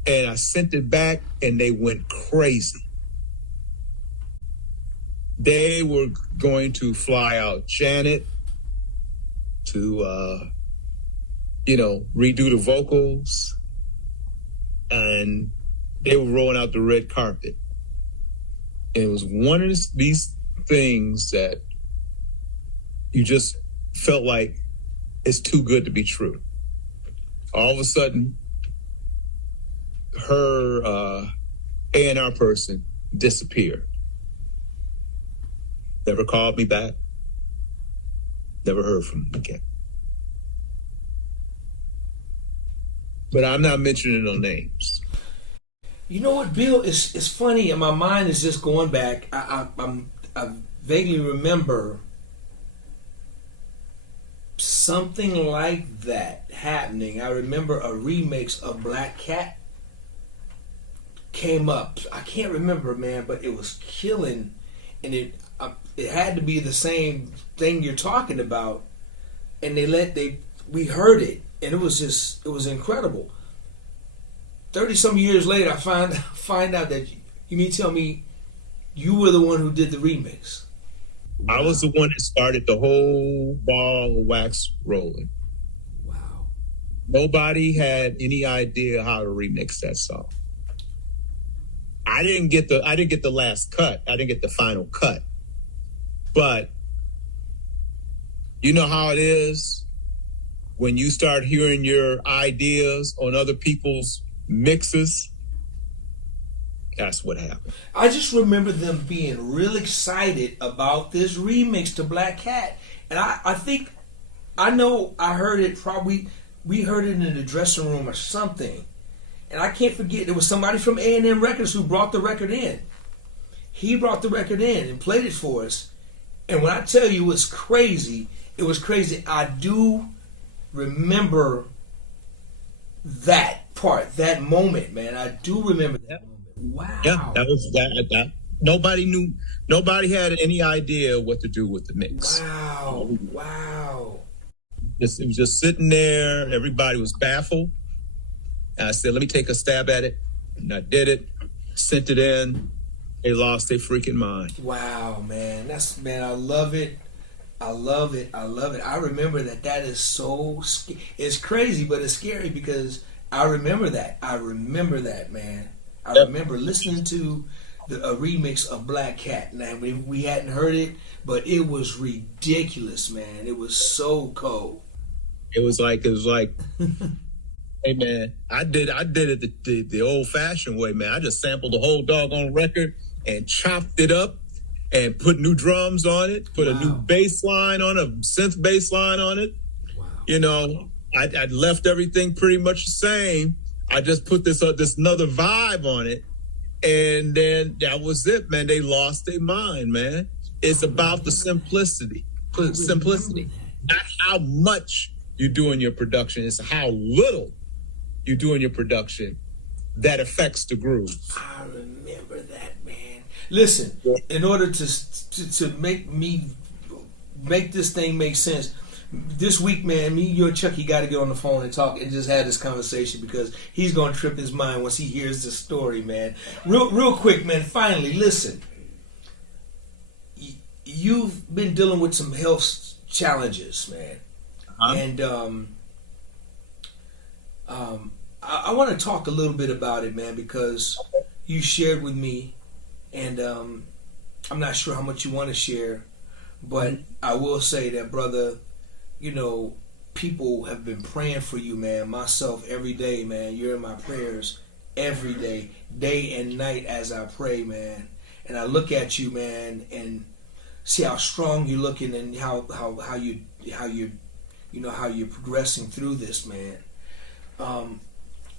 and I sent it back, and they went crazy. They were going to fly out Janet to redo the vocals, and they were rolling out the red carpet. And it was one of these things that you just felt like it's too good to be true. All of a sudden, her A&R person disappeared. Never called me back. Never heard from him again. But I'm not mentioning no names. You know what, Bill? It's funny, and my mind is just going back. I vaguely remember something like that happening. I remember a remix of Black Cat came up. I can't remember, man, but it was killing, and it had to be the same thing you're talking about. And we heard it, and it was incredible. 30-some years later, I find out that you mean tell me you were the one who did the remix. Wow. I was the one that started the whole ball of wax rolling. Wow. Nobody had any idea how to remix that song. I didn't get the last cut. I didn't get the final cut. But you know how it is when you start hearing your ideas on other people's mixes. That's what happened. I just remember them being real excited about this remix to Black Cat. And I think, I know I heard it probably, we heard it in the dressing room or something. And I can't forget, there was somebody from A&M Records who brought the record in. He brought the record in and played it for us. And when I tell you it was crazy, I do remember that part, that moment, man. I do remember that moment. Wow. Yeah, that was that. Nobody knew. Nobody had any idea what to do with the mix. Wow. It was just sitting there. Everybody was baffled. And I said, let me take a stab at it. And I did it. Sent it in. They lost their freaking mind. Wow, man. I love it. I love it. I remember that is so it's crazy, but it's scary because I remember that. I remember that, man. I remember listening to a remix of Black Cat. Now we hadn't heard it, but it was ridiculous, man. It was so cold. It was like, hey man, I did it the old fashioned way, man. I just sampled the whole doggone record and chopped it up and put new drums on it, put a new bass line on it, a synth bass line on it. Wow. You know, I left everything pretty much the same. I just put this another vibe on it. And then that was it, man. They lost their mind, man. It's about the simplicity. Not how much you do in your production. It's how little you do in your production that affects the groove. I remember that, man. Listen, in order to make this thing make sense, this week, man, me, you, and Chucky got to get on the phone and talk and just have this conversation, because he's going to trip his mind once he hears this story, man. Real quick, man, finally, listen. You've been dealing with some health challenges, man. And I want to talk a little bit about it, man, because you shared with me, and I'm not sure how much you want to share, but I will say that, brother, you know, people have been praying for you, man. Myself, every day, man. You're in my prayers every day and night as I pray, man. And I look at you, man, and see how strong you're looking, and how you're progressing through this, man. Can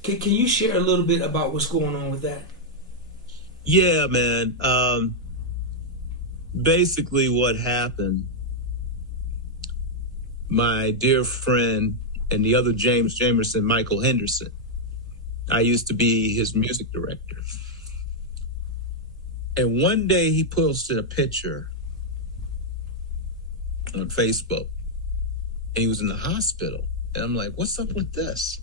you share a little bit about what's going on with that? Yeah, man. Basically, what happened, my dear friend and the other James Jamerson, Michael Henderson, I used to be his music director. And one day he posted a picture on Facebook, and he was in the hospital. And I'm like, what's up with this?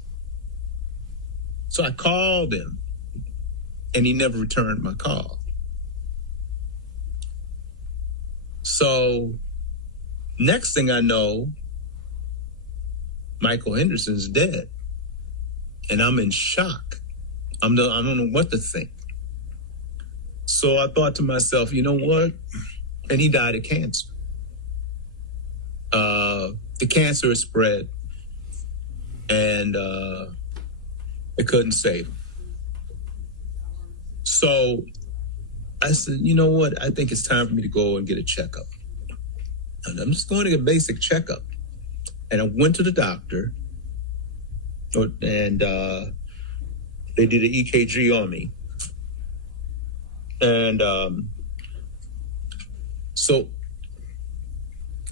So I called him, and he never returned my call. So next thing I know, Michael Henderson's dead. And I'm in shock. I don't know what to think. So I thought to myself, you know what? And he died of cancer. The cancer has spread, and it couldn't save him. So I said, you know what? I think it's time for me to go and get a checkup. And I'm just going to get a basic checkup. And I went to the doctor, and they did an EKG on me. And so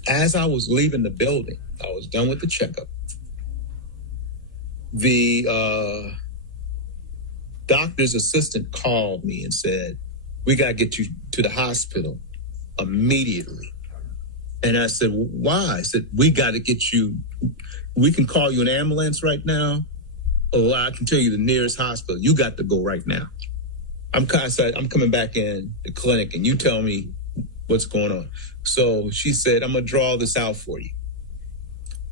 as I was leaving the building, I was done with the checkup. The doctor's assistant called me and said, we got to get you to the hospital immediately. And I said, why? I said, we got to get you, we can call you an ambulance right now, or I can tell you the nearest hospital. You got to go right now. I'm coming back in the clinic, and you tell me what's going on. So she said, I'm going to draw this out for you.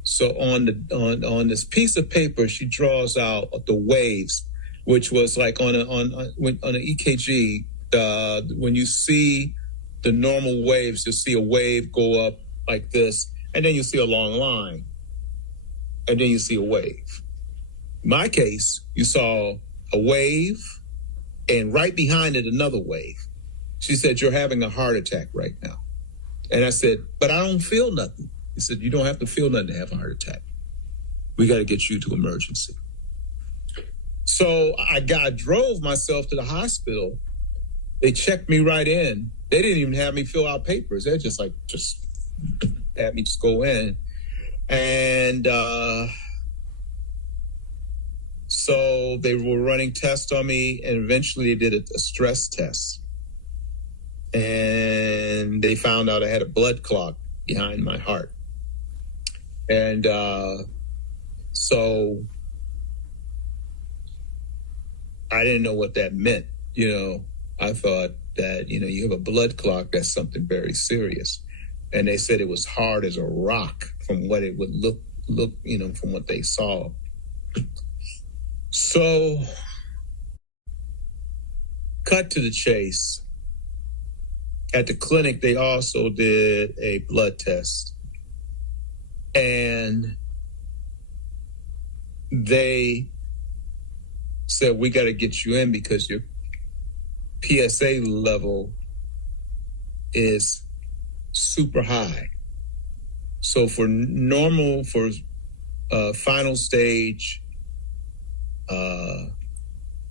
So on this piece of paper, she draws out the waves, which was like on an EKG, when you see the normal waves, you'll see a wave go up like this, and then you see a long line, and then you see a wave. In my case, you saw a wave, and right behind it, another wave. She said, you're having a heart attack right now. And I said, but I don't feel nothing. He said, you don't have to feel nothing to have a heart attack. We got to get you to emergency. So I drove myself to the hospital. They checked me right in. They didn't even have me fill out papers. They just had me just go in. And so they were running tests on me, and eventually they did a stress test. And they found out I had a blood clot behind my heart. And so I didn't know what that meant. I thought that, you have a blood clot, that's something very serious. And they said it was hard as a rock from what it would look, from what they saw. So, cut to the chase. at the clinic, they also did a blood test. And they said, we got to get you in because your PSA level is super high. So for final stage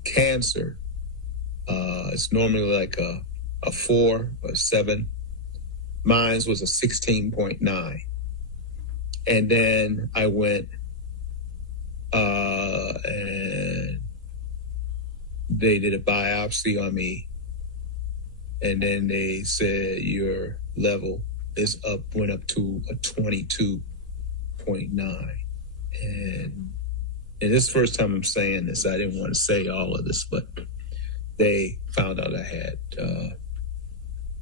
cancer, it's normally like a 4 or 7. Mine was a 16.9. And then I went and they did a biopsy on me. And then they said your level went up to a 22.9. And this is the first time I'm saying this. I didn't want to say all of this, but they found out I had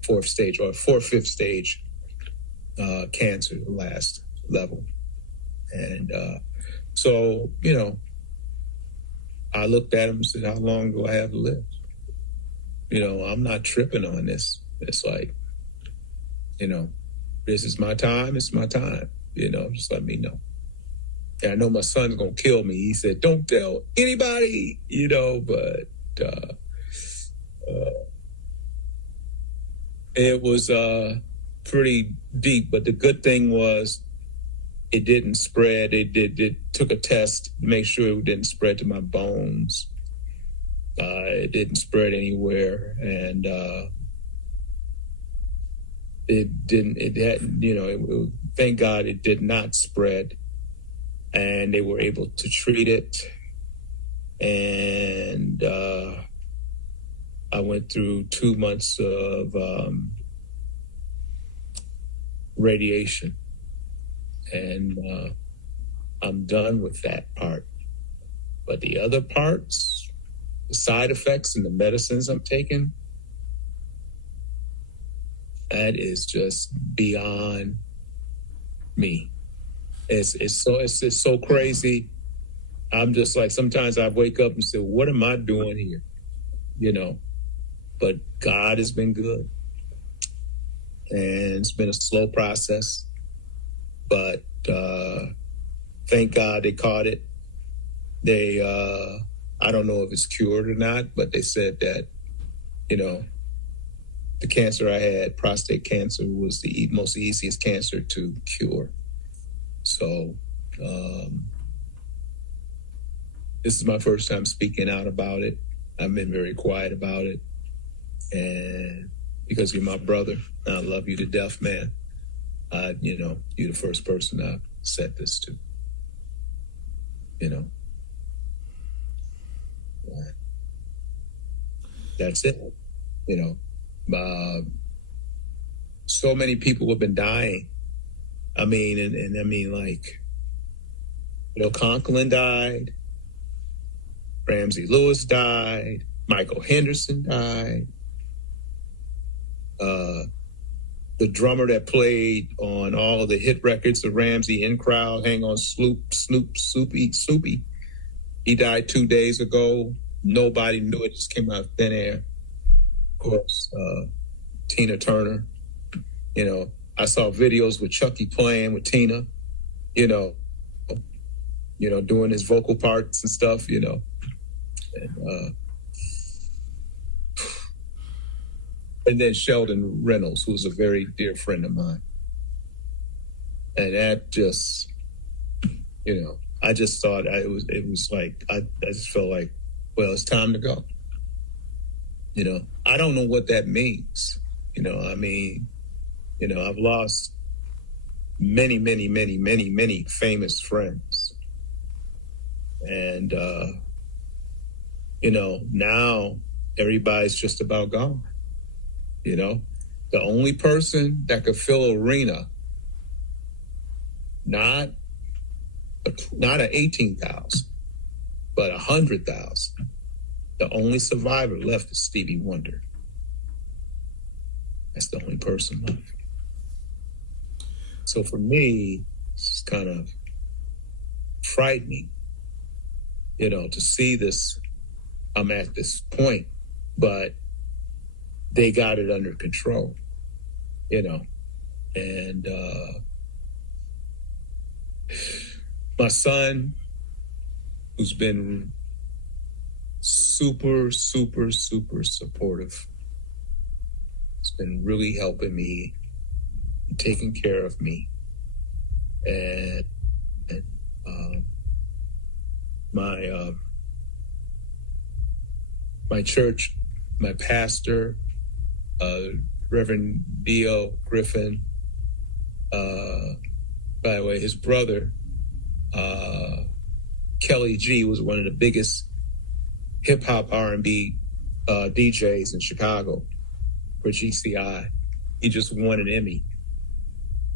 fourth or fifth stage cancer, the last level. And so, I looked at him and said, how long do I have to live? I'm not tripping on this. It's like, this is my time. It's my time. Just let me know. And I know my son's going to kill me. He said, don't tell anybody, but it was pretty deep. But the good thing was it didn't spread. It took a test to make sure it didn't spread to my bones. It didn't spread anywhere. And thank God it did not spread. And they were able to treat it. And I went through 2 months of radiation. And I'm done with that part. But the other parts, the side effects and the medicines I'm taking, that is just beyond me. It's so crazy. I'm just like, sometimes I wake up and say, what am I doing here? But God has been good. And it's been a slow process. But thank God they caught it. They, I don't know if it's cured or not, but they said that, the cancer I had, prostate cancer, was the most easiest cancer to cure. So this is my first time speaking out about it. I've been very quiet about it. And because you're my brother, I love you to death, man. You're the first person I've said this to. That's it. So many people have been dying. I mean, like, Conklin died. Ramsey Lewis died. Michael Henderson died. The drummer that played on all of the hit records of Ramsey, In Crowd, Hang On, Soupy. He died 2 days ago. Nobody knew it. Just came out of thin air. Of course, Tina Turner. I saw videos with Chucky playing with Tina, doing his vocal parts and stuff, And then Sheldon Reynolds, who was a very dear friend of mine. And that just, I just thought it was like, I just felt like, well, it's time to go. I don't know what that means. I've lost many, many, many, many, many famous friends. And, now everybody's just about gone. The only person that could fill an arena, not at 18,000, but 100,000. The only survivor left is Stevie Wonder. That's the only person left. So for me, it's kind of frightening, to see this. I'm at this point, but they got it under control. you know, and my son, who's been super, super, super supportive, has been really helping me, taking care of me, and my church, my pastor, Reverend D.O. Griffin, by the way, his brother, Kelly G, was one of the biggest hip hop R&B DJs in Chicago for GCI. He just won an Emmy.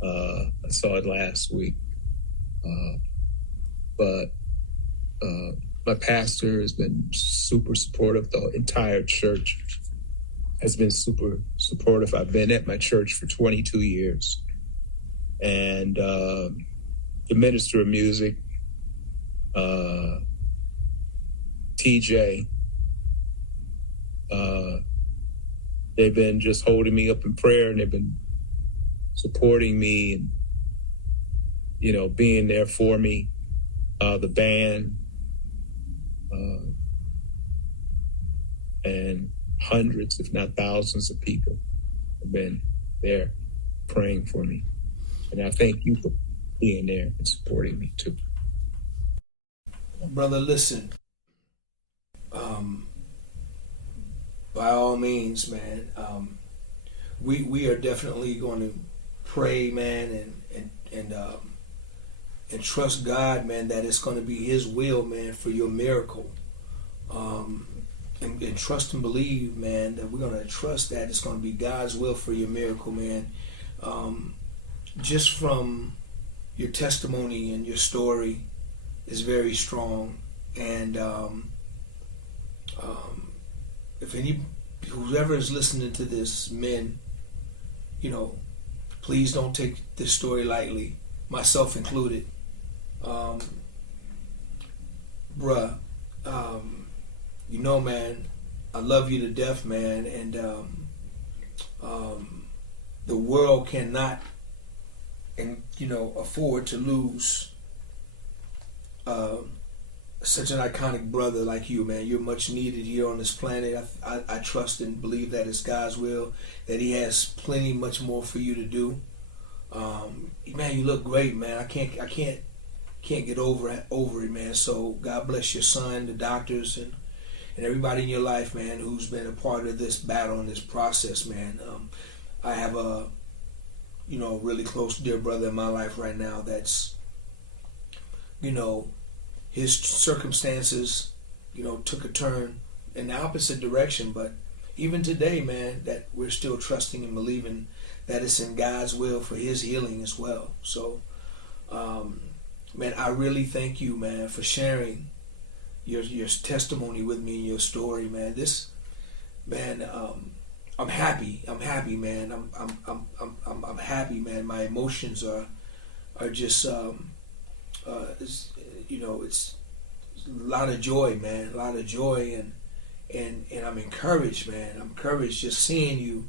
I saw it last week. But my pastor has been super supportive. The entire church has been super supportive. I've been at my church for 22 years. And the minister of music, TJ, they've been just holding me up in prayer, and they've been supporting me and, you know, being there for me. The band, and hundreds, if not thousands of people have been there praying for me. And I thank you for being there and supporting me too. Brother, listen. By all means, man, we are definitely going to pray, man, and trust God, man, that it's going to be His will, man, for your miracle. And trust and believe, man, that we're going to trust that it's going to be God's will for your miracle, man. Just from your testimony and your story is very strong. And if whoever is listening to this, men, you know, please don't take this story lightly, myself included. Bruh, you know, man, I love you to death, man, and the world cannot, and you know, afford to lose such an iconic brother like you, man. You're much needed here on this planet. I trust and believe that it's God's will, that He has plenty, much more for you to do. Man, you look great, man. I can't get over it, man. So God bless your son, the doctors, and everybody in your life, man, who's been a part of this battle and this process, man. I have a, you know, really close dear brother in my life right now that's, you know, his circumstances, you know, took a turn in the opposite direction, but even today, man, that we're still trusting and believing that it's in God's will for His healing as well. So, man, I really thank you, man, for sharing your testimony with me and your story, man. This, man, I'm happy, man. I'm happy, man. My emotions are just, you know, it's a lot of joy, man. A lot of joy, and I'm encouraged, man. I'm encouraged just seeing you.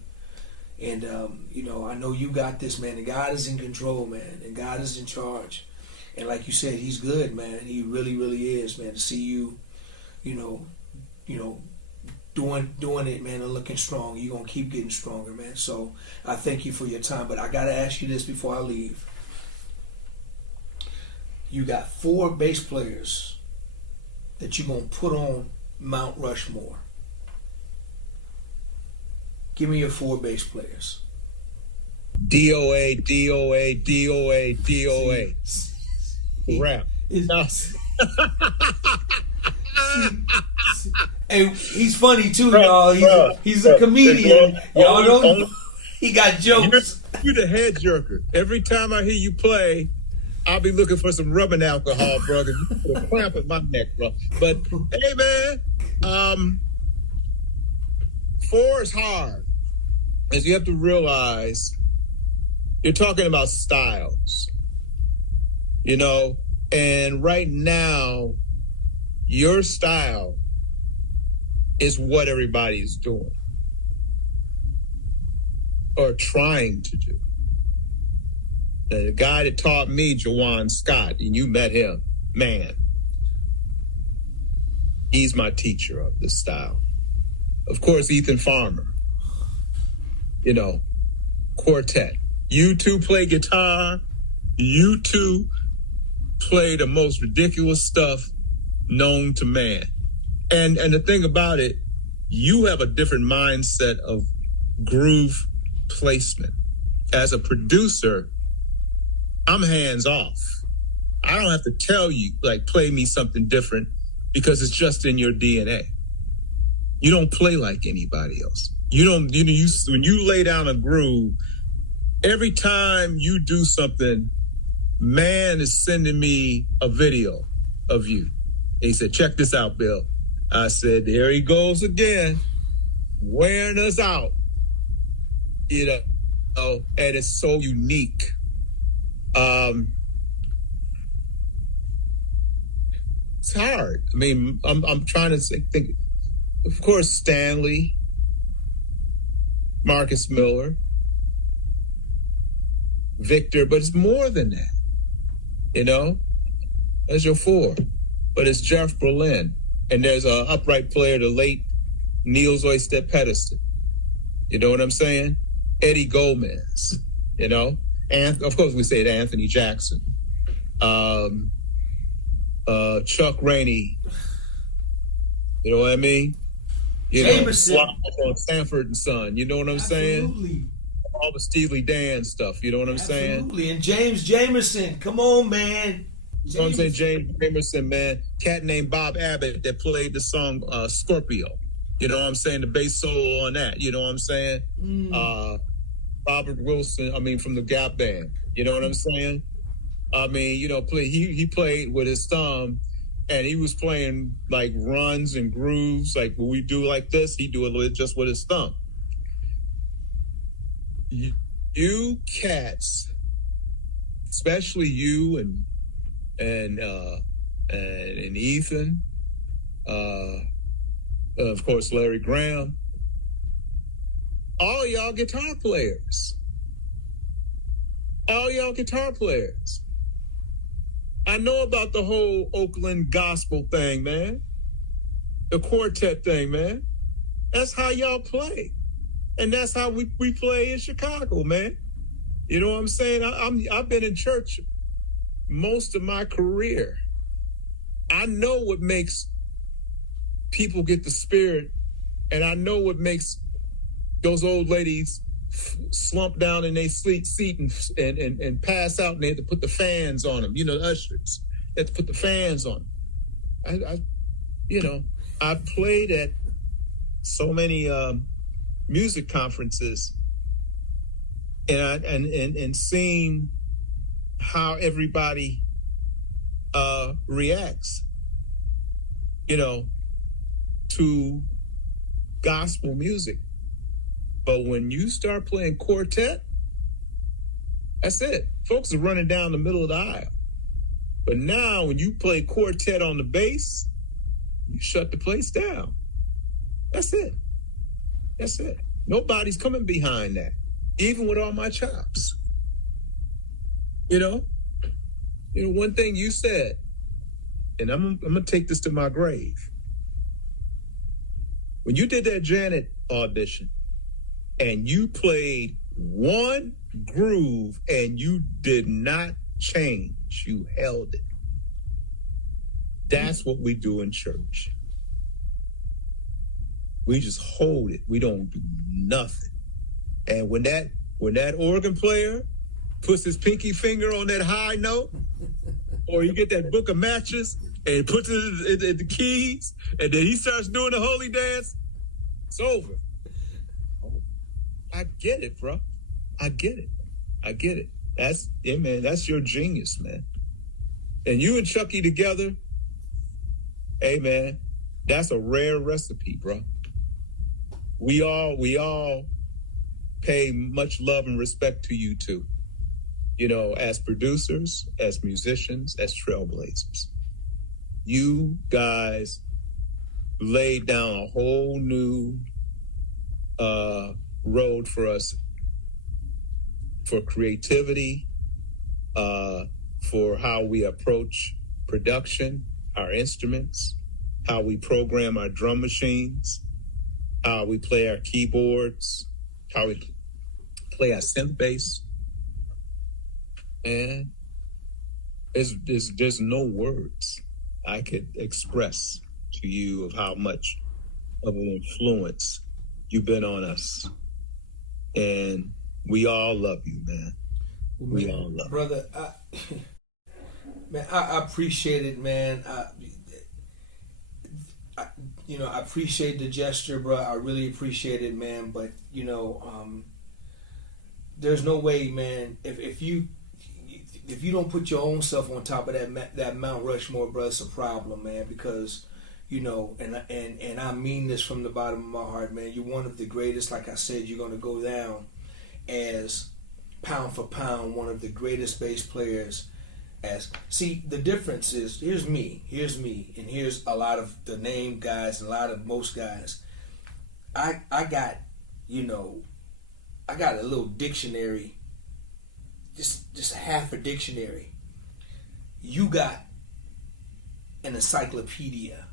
And, you know, I know you got this, man. And God is in control, man. And God is in charge. And like you said, He's good, man. He really, really is, man. To see you, you know, doing it, man, and looking strong. You're going to keep getting stronger, man. So I thank you for your time. But I got to ask you this before I leave. You got 4 bass players that you're going to put on Mount Rushmore. Give me your 4 bass players. DOA, DOA, DOA, DOA. Rap. Hey, he's funny too, y'all. He's a comedian. Y'all don't. He got jokes. You're the head jerker. Every time I hear you play, I'll be looking for some rubbing alcohol, brother. You put a clamp in my neck, bro. But hey, man, 4 is hard, as you have to realize you're talking about styles, you know. And right now, your style is what everybody's doing. or trying to do. The guy that taught me, Jawan Scott, and you met him, man, he's my teacher of this style. Of course, Ethan Farmer, you know, quartet. You two play guitar. You two play the most ridiculous stuff known to man. And the thing about it, you have a different mindset of groove placement. As a producer, I'm hands off. I don't have to tell you, like, play me something different because it's just in your DNA. You don't play like anybody else. You don't, you know, when you lay down a groove, every time you do something, man is sending me a video of you. And he said, check this out, Bill. I said, there he goes again, wearing us out. You know, and it's so unique. It's hard. I mean, I'm trying to think. Of course, Stanley, Marcus Miller, Victor, but it's more than that. You know, that's your four. But it's Jeff Berlin, and there's an upright player, the late Niels Oystedt Pedersen. You know what I'm saying? Eddie Gomez. You know, and of course we say it, Anthony Jackson, Chuck Rainey. You know what I mean? You Jameson. know, on Sanford and Son. You know what I'm saying? All the Steely Dan stuff. You know what I'm saying? Absolutely. And James Jamerson. Come on, man. You know what I'm saying? James Jamerson, man. Cat named Bob Abbott that played the song Scorpio. You know what I'm saying? The bass solo on that. You know what I'm saying? Robert Wilson, I mean, from the Gap Band. You know what I'm saying? I mean, you know, he played with his thumb, and he was playing like runs and grooves. Like when we do like this, he do it just with his thumb. You cats, especially you and Ethan, of course Larry Graham, all y'all guitar players. All y'all guitar players. I know about the whole Oakland gospel thing, man. The quartet thing, man. That's how y'all play. And that's how we play in Chicago, man. You know what I'm saying? I've been in church most of my career. I know what makes people get the spirit, and I know what makes those old ladies slump down in their sleek seat and pass out, and they had to put the fans on them. You know, the ushers. They had to put the fans on them. I played at so many music conferences, and seeing how everybody reacts, you know, to gospel music. But when you start playing quartet, that's it. Folks are running down the middle of the aisle. But now when you play quartet on the bass, you shut the place down. That's it. That's it. Nobody's coming behind that, even with all my chops. You know, one thing you said, and I'm gonna take this to my grave. When you did that Janet audition, and you played one groove and you did not change, you held it. That's what we do in church. We just hold it. We don't do nothing. And when that organ player puts his pinky finger on that high note, or you get that book of matches and puts it in the keys, and then he starts doing the holy dance, it's over. I get it, bro. I get it. That's it, man. That's your genius, man. And you and Chucky together, hey, man, that's a rare recipe, bro. We all pay much love and respect to you two. You know, as producers, as musicians, as trailblazers. You guys laid down a whole new road for us for creativity, for how we approach production, our instruments, how we program our drum machines, how we play our keyboards, how we play our synth bass. And there's no words I could express to you of how much of an influence you've been on us. And we all love you, man. We all love brother, I appreciate it, man. I appreciate the gesture, bro. I really appreciate it, man. But there's no way, man. If you don't put your own self on top of that Mount Rushmore, bro, it's a problem, man. Because and I mean this from the bottom of my heart, man. You're one of the greatest. Like I said, you're gonna go down as pound for pound one of the greatest bass players. See, the difference is here's me, and here's a lot of the name guys, most guys. I got a little dictionary, just half a dictionary. You got an encyclopedia,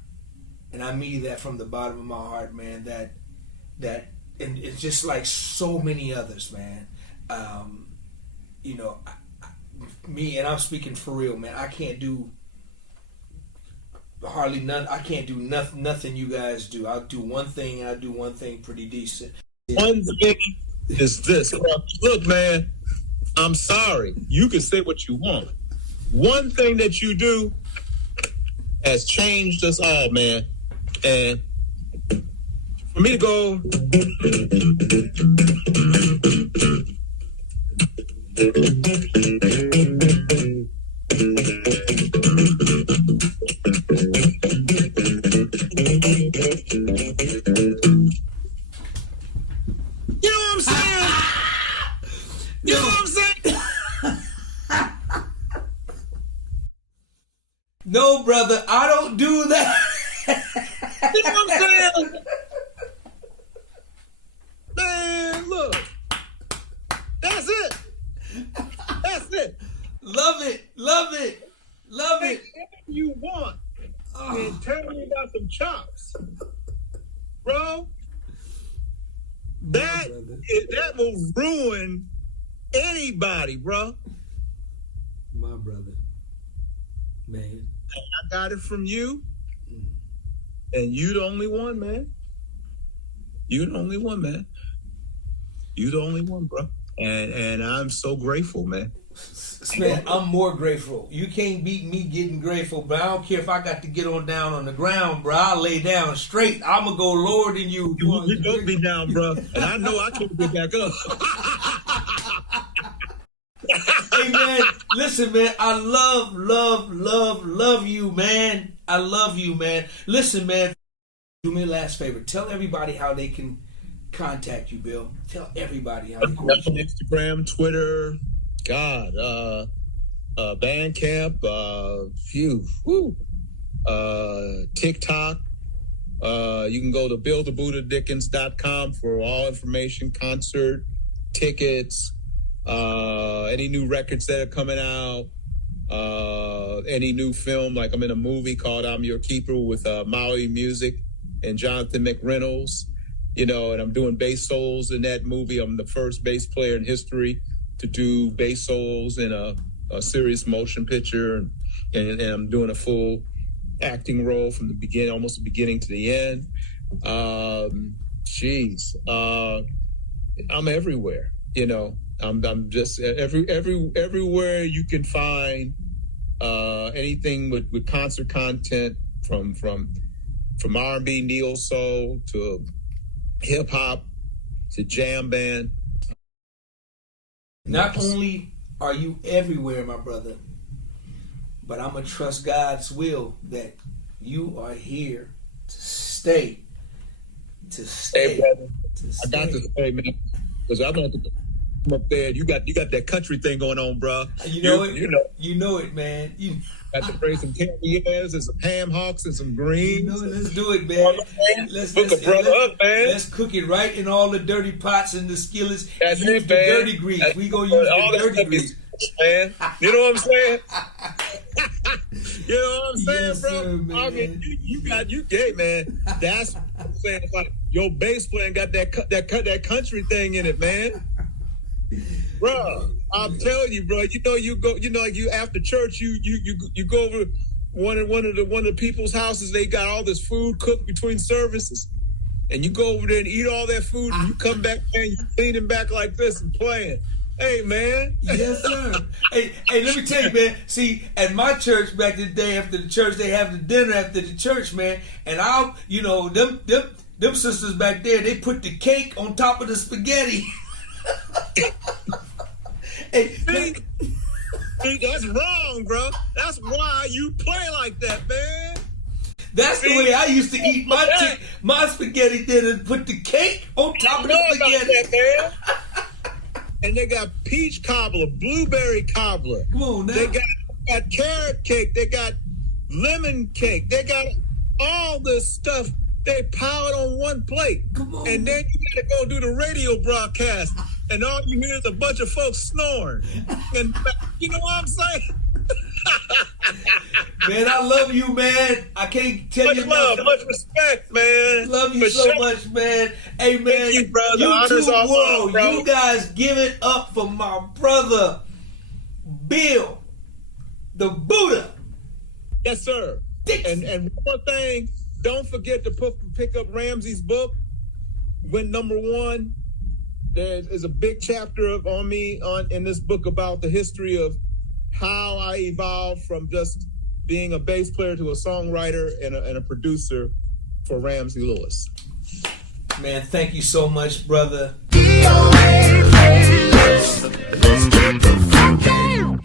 and I mean that from the bottom of my heart, man. That and it's just like so many others, man. Me, and I'm speaking for real, man. I can't do hardly none. I can't do nothing you guys do. I'll do one thing, and I do one thing pretty decent. One thing is this. Look, man, I'm sorry. You can say what you want. One thing that you do has changed us all, man. And for me to go... You know what I'm saying? You know what I'm saying? No, brother, I don't do that. You know what I'm saying? Man, look. That's it. That's it. Love it. Anything you want and tell me about some chops, bro. That will ruin anybody, bro. My brother, man. I got it from you, and you the only one, man. You the only one, man. You the only one, bro. And I'm so grateful, man. Man, I'm more grateful. You can't beat me getting grateful, but I don't care if I got to get on down on the ground, bro. I'll lay down straight. I'm going to go lower than you. You don't be down, bro. And I know I can't get back up. Hey, man, listen, man. I love you, man. I love you, man. Listen, man. Do me a last favor. Tell everybody how they can contact you, Bill. Tell everybody how they can. Instagram, Twitter, Bandcamp, TikTok. You can go to buildthebuddhadickens.com for all information, concert tickets, any new records that are coming out, any new film. Like I'm in a movie called I'm Your Keeper with Maui Music and Jonathan McReynolds. And I'm doing bass solos in that movie. I'm the first bass player in history to do bass solos in a serious motion picture, and I'm doing a full acting role from the beginning, almost the beginning to the end. I'm everywhere. I'm just everywhere you can find anything with concert content, from R&B, neo soul to hip hop to jam band. Not only are you everywhere, my brother, but I'm going to trust God's will that you are here to stay. Hey, brother, I got to say, man, because I'm going to come up there. You got that country thing going on, bro. You know it, man. Got to bring some caviars and some ham hocks and some greens. Let's do it, man. Hook a brother up, man. Let's cook it right in all the dirty pots and the skillets. That's use it, the man. dirty grease. We gonna use all the that dirty stuff grease. is, man. You know what I'm saying? You know what I'm saying, Yes, bro? sir, man. I mean, you gay, man. That's what I'm saying. It's like your bass playing got that country thing in it, man. Bro, I'm telling you, bro. You go. Like you after church, you go over one of the people's houses. They got all this food cooked between services, and you go over there and eat all that food, and you come back and you leaning back like this and playing. Hey, man. Yes, sir. Hey, let me tell you, man. See, at my church back in the day, after the church, they have the dinner after the church, man. And them sisters back there, they put the cake on top of the spaghetti. Hey, See, that's wrong, bro. That's why you play like that, man. that's the way I used to eat my spaghetti dinner. Put the cake on top of the spaghetti. About that, man. And they got peach cobbler, blueberry cobbler. Come on now. They got carrot cake. They got lemon cake. They got all this stuff. They piled on one plate. Come on. And then you got to go do the radio broadcast. And all you hear is a bunch of folks snoring. And you know what I'm saying? Man, I love you, man. I can't tell you Much love, enough. much respect, man. Love you For so sure. much, man. Hey, man, Thank you, brother. The honor's YouTube all world, mine, bro. you guys give it up for my brother, Bill, the Buddha. Yes, sir. Dickens. And one more thing, don't forget to pick up Ramsey's book. Went #1. There is a big chapter in this book about the history of how I evolved from just being a bass player to a songwriter and a producer for Ramsey Lewis. Man, thank you so much, brother. DOA, let's get the fuck out.